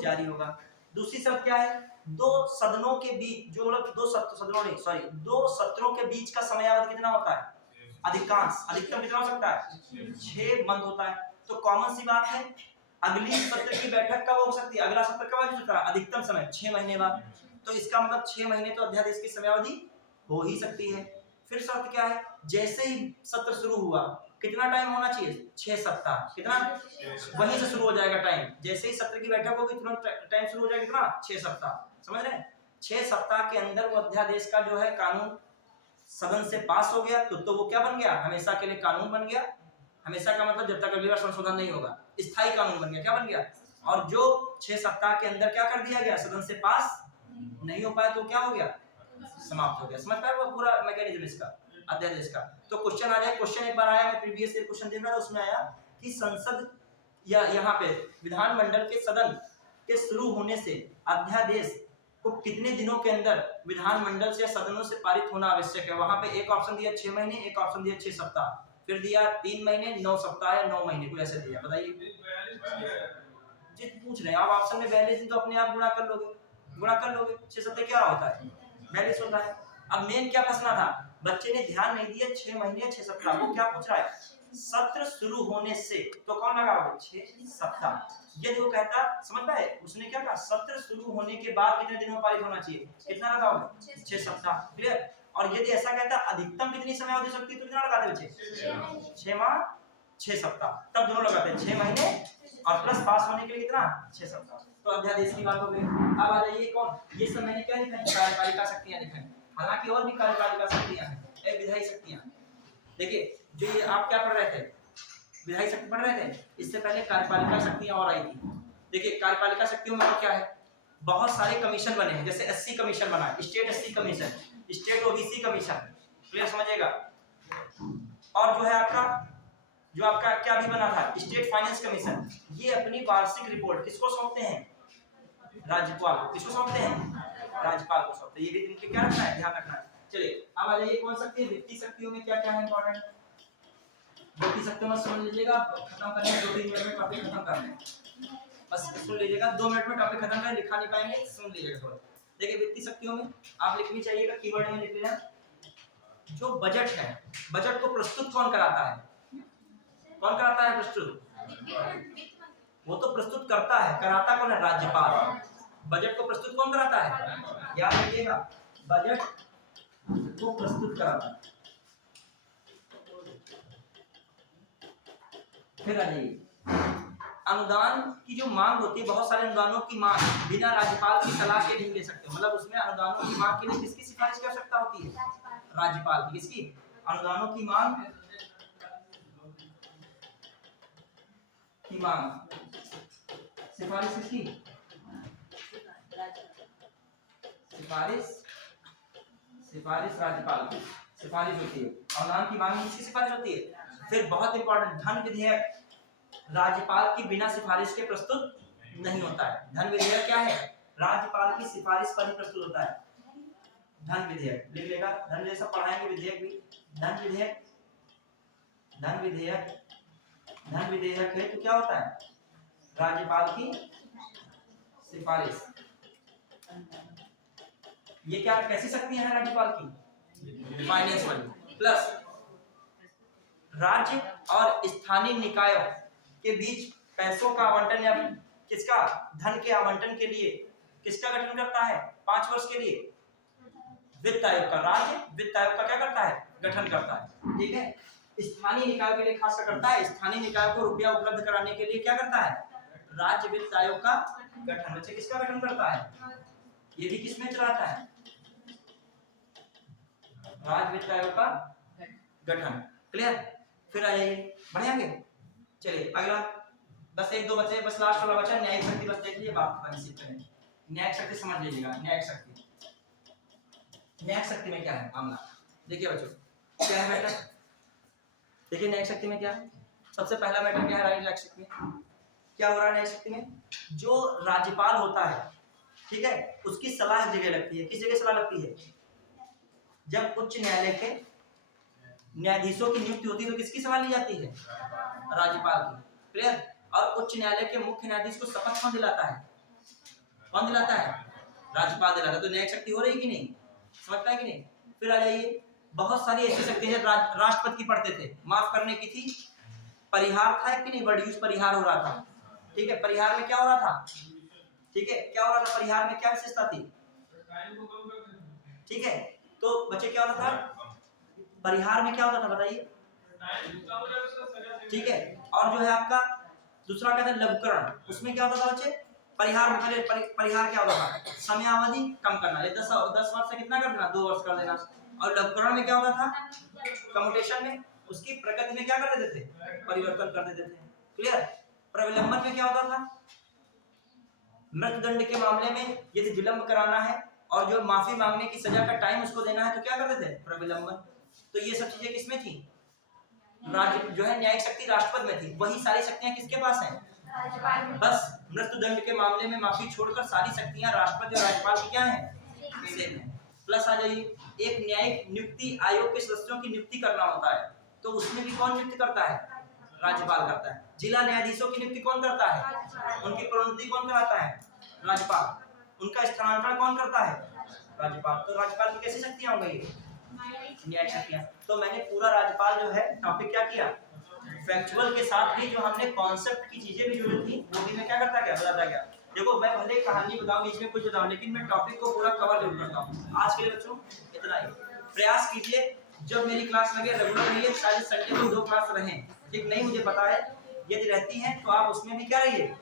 जारी होगा। दूसरी शर्त क्या है? दो सदनों के बीच, जो मतलब दो सत्रों के बीच का समयावधि कितना होता है? अधिकतम कितना हो सकता है? 6 मंथ होता है। तो कॉमन सी बात है, अगली सत्र की बैठक कब हो सकती है? अगला सत्र कब हो सकता है? अधिकतम समय 6 महीने बाद। तो इसका मतलब 6 महीने तो अध्यादेश की समयावधि हो ही सकती है। फिर शर्त क्या है? जैसे ही सत्र शुरू हुआ कितना टाइम होना चाहिए? 6 सप्ताह। कितना? वहीं से शुरू हो जाएगा टाइम, जैसे ही सत्र की बैठक होगी तुरंत टाइम शुरू हो जाएगा। कितना? 6 सप्ताह। समझ रहे हैं? 6 सप्ताह के अंदर वो अध्यादेश का जो है कानून सदन से पास हो गया तो वो क्या बन गया, हमेशा के लिए कानून बन गया। हमेशा का मतलब जब तक अगली बार संशोधन नहीं होगा, स्थायी कानून बन गया। क्या बन गया? और जो 6 सप्ताह के अंदर क्या कर दिया गया, सदन से पास नहीं हो पाया तो क्या हो गया, समाप्त हो गया। समझ पाए वो पूरा मैकेनिज्म इसका, अध्यादेश का। तो क्वेश्चन आ जाए, क्वेश्चन एक बार आया, मैं प्रीवियस ईयर क्वेश्चन देख रहा था, उसमें आया कि संसद या यहाँ पे विधानमंडल के सदन के शुरू होने से अध्यादेश को कितने दिनों के अंदर विधानमंडल से या सदनों से पारित होना आवश्यक है। वहां पे एक ऑप्शन दिया 6 महीने, एक ऑप्शन दिया 6 सप्ताह, फिर दिया 3 महीने, 9 सप्ताह या 9 महीने, कुछ ऐसे दिया। बताइए जी, पूछ रहे हैं आप ऑप्शन में 42 दिन तो अपने आप गुणा कर लोगे, गुणा कर लोगे। 6 सप्ताह क्या होता है, 42 होता है। अब मेन क्या फंसना था, बच्चे ने ध्यान नहीं दिया, 6 महीने 6 सप्ताह। वो क्या पूछ रहा है, सत्र शुरू होने से, तो कौन लगाओगे, 6 सप्ताह। यदि वो कहता, समझ पाए, उसने क्या कहा, सत्र शुरू होने के बाद कितने दिनों में पारित होना चाहिए, कितना लगाओगे, 6 सप्ताह। क्लियर। और यदि ऐसा कहता अधिकतम कितनी समय हो सकती है तो कितना लगाते बच्चे, 6 माह 6 सप्ताह, तब दोनों लगाते हैं 6 महीने और प्लस पास होने के लिए कितना, 6 सप्ताह। तो अध्यादेश की बात हो गई। अब आ जाइए कौन, ये सब मैंने क्या लिखा है, कार्यपालिका शक्तियां लिखा है। हालांकि और भी कार्यपालिका शक्तियां हैं, विधायी शक्तियां। देखिए जो ये आप क्या पढ़ रहे थे, विधायी शक्ति पढ़ रहे थे, इससे पहले कार्यपालिका शक्तियां और आई थी। देखिए कार्यपालिका शक्तियों में क्या है, बहुत सारे कमीशन बने हैं, जैसे एससी कमीशन बना है, state SC commission, state OBC commission. Clear, समझिएगा। और जो है आपका, जो आपका क्या भी बना था, स्टेट फाइनेंस कमीशन। ये अपनी वार्षिक रिपोर्ट किसको सौंपते हैं, राज्यपाल को। किसको सौंपते हैं, राज्यपाल को सौंपते हैं। ये भी इनके क्या रखना है, ध्यान रखना है। चलिए अब आ जाइए कौन शक्ति है, वित्तीय शक्तियों में क्या क्या है इंपॉर्टेंट। वित्तीय शक्तियों में समझ लीजिएगा, खत्म करने 2-3 मिनट में टॉपिक खत्म कर लें, बस सुन लीजिएगा। 2 मिनट में टॉपिक खत्म करें, लिखा नहीं पाएंगे, सुन लीजिएगा थोड़ा। देखिए वित्तीय शक्तियों में आप लिखनी चाहिएगा, कीवर्ड में लिख लेना, जो बजट है, बजट को प्रस्तुत कौन कराता है, कौन कराता है प्रस्तुत, वो तो प्रस्तुत करता है, कराता कौन है, राज्यपाल। बजट को प्रस्तुत कौन कराता है, याद रखिएगा, बजट को प्रस्तुत कराता है। फिर आ जाइए, अनुदान की जो मांग होती है, बहुत सारे अनुदानों की मांग बिना राज्यपाल की सलाह के नहीं ले सकते। मतलब उसमें अनुदानों की मांग के लिए किसकी सिफारिश की आवश्यकता होती है, राज्यपाल की। किसकी, अनुदानों की मांग सिफारिश किसकी, सिफारिश राज्यपाल की सिफारिश होती है। अनुदान की मांग किसकी सिफारिश होती है। फिर बहुत इंपॉर्टेंट, धन विधेयक राज्यपाल की बिना सिफारिश के प्रस्तुत नहीं होता है। धन विधेयक क्या है, राज्यपाल की सिफारिश पर ही प्रस्तुत होता है। धन विधेयक लिख लेगा, धन विधेयक सब पढ़ाएंगे, विधेयक भी। धन विधेयक, धन विधेयक, धन विधेयक है तो क्या होता है, राज्यपाल की सिफारिश। ये क्या कैसी शक्तियां हैं राज्यपाल की, फाइनेंस वाली। प्लस राज्य और स्थानीय निकायों के बीच पैसों का आवंटन या किसका, धन के आवंटन के लिए किसका गठन करता है, 5 वर्ष के लिए वित्त आयोग का। राज्य वित्त आयोग का क्या करता है, गठन करता है। ठीक है, स्थानीय निकाय के लिए खास करता है, स्थानीय निकाय को रुपया उपलब्ध कराने के लिए क्या करता है, राज्य वित्त आयोग का गठन। बच्चे किसका गठन करता है, ये भी किसमें चलाता है, राज्य वित्त आयोग का गठन। क्लियर। फिर आ जाइए, बढ़े आगे। चलिए अगला, बस 1-2 बचे, बस लास्ट वाला बचा, न्यायिक शक्ति। बस देख लीजिए, बात रिसीव करें। न्यायिक शक्ति समझ लीजिएगा, न्यायिक शक्ति, न्यायिक शक्ति में क्या है मामला। देखिए बच्चों क्या है मैटर, देखिए न्यायिक शक्ति में क्या, सबसे पहला मैटर क्या है, न्यायिक शक्ति में क्या हो रहा है। न्यायिक शक्ति में जो राज्यपाल होता है, ठीक है, उसकी सलाह जगह लगती है। किस जगह सलाह लगती है, जब उच्च न्यायालय के न्यायाधीशों की नियुक्ति होती है तो किसकी सलाह ली जाती है, राज्यपाल की। क्लियर। और उच्च न्यायालय के मुख्य न्यायाधीश को शपथ कौन दिलाता है, कौन दिलाता है, राज्यपाल दिलाता है। तो न्यायिक शक्ति हो रही कि नहीं, समझता है कि नहीं। फिर आ जाइए, बहुत सारी ऐसी शक्ति है, राष्ट्रपति की पढ़ते थे, माफ करने की थी, परिहार था कि नहीं, वर्ड यूज परिहार हो रहा था। ठीक है, परिहार में क्या हो रहा था, ठीक है, क्या हो रहा था, परिहार में क्या विशेषता थी, ठीक है। तो बच्चे क्या होता था, परिहार में क्या होता था बताइए, ठीक है। और जो है आपका दूसरा क्या था, लघुकरण, उसमें क्या होता था बच्चे, परिहार मतलब परिहार क्या होता था? समयावधि कम करना, ये 10 वर्ष से कितना कर देना, 2 वर्ष कर देना। और लघुकरण में क्या होता था? कम्युटेशन में उसकी प्रकृति में क्या कर देते थे? परिवर्तन कर देते थे। क्लियर? प्रविलंबन में क्या होता था? मृत्युदंड के मामले में यदि विलंब कराना है और जो माफी मांगने की सजा का टाइम उसको देना है तो क्या कर देते हैं? प्रविलंबन। तो ये सब चीजें किसमें थी? राज्य जो है न्यायिक शक्ति राष्ट्रपति में थी। वही सारी शक्तियां किसके पास हैं? बस मृत्युदंड के मामले में माफी छोड़कर सारी शक्तियां राष्ट्रपति और राज्यपाल की क्या है? सेम है। प्लस आ जाइए, एक न्यायिक नियुक्ति आयोग के सदस्यों की नियुक्ति करना होता है तो उसमें भी कौन नियुक्ति करता है? राज्यपाल करता है। जिला न्यायाधीशों की नियुक्ति कौन करता है? उनकी प्रोन्नति कौन कराता है? राज्यपाल। उनका स्थानांतरण कौन करता है? राज्यपाल। तो राज्यपाल की कैसी शक्तियां हो गई? न्यायिक शक्तियां। तो मैंने पूरा राज्यपाल जो है टॉपिक क्या किया? फैक्चुअल के साथ भी जो हमने कॉन्सेप्ट की चीजें भी जुड़ी थी वो भी मैं क्या करता गया? बताता गया। देखो मैं भले कहानी बताऊं, बीच में कुछ बताऊं, लेकिन मैं टॉपिक को पूरा कवर जरूर करता हूं। आज के लिए बच्चों इतना ही। प्रयास कीजिए जब मेरी क्लास लगे रेगुलर रहिए, शायद संडे को 2 क्लास रहें, ठीक नहीं मुझे पता है, यदि रहती हैं तो आप उसमें भी क्या रहिए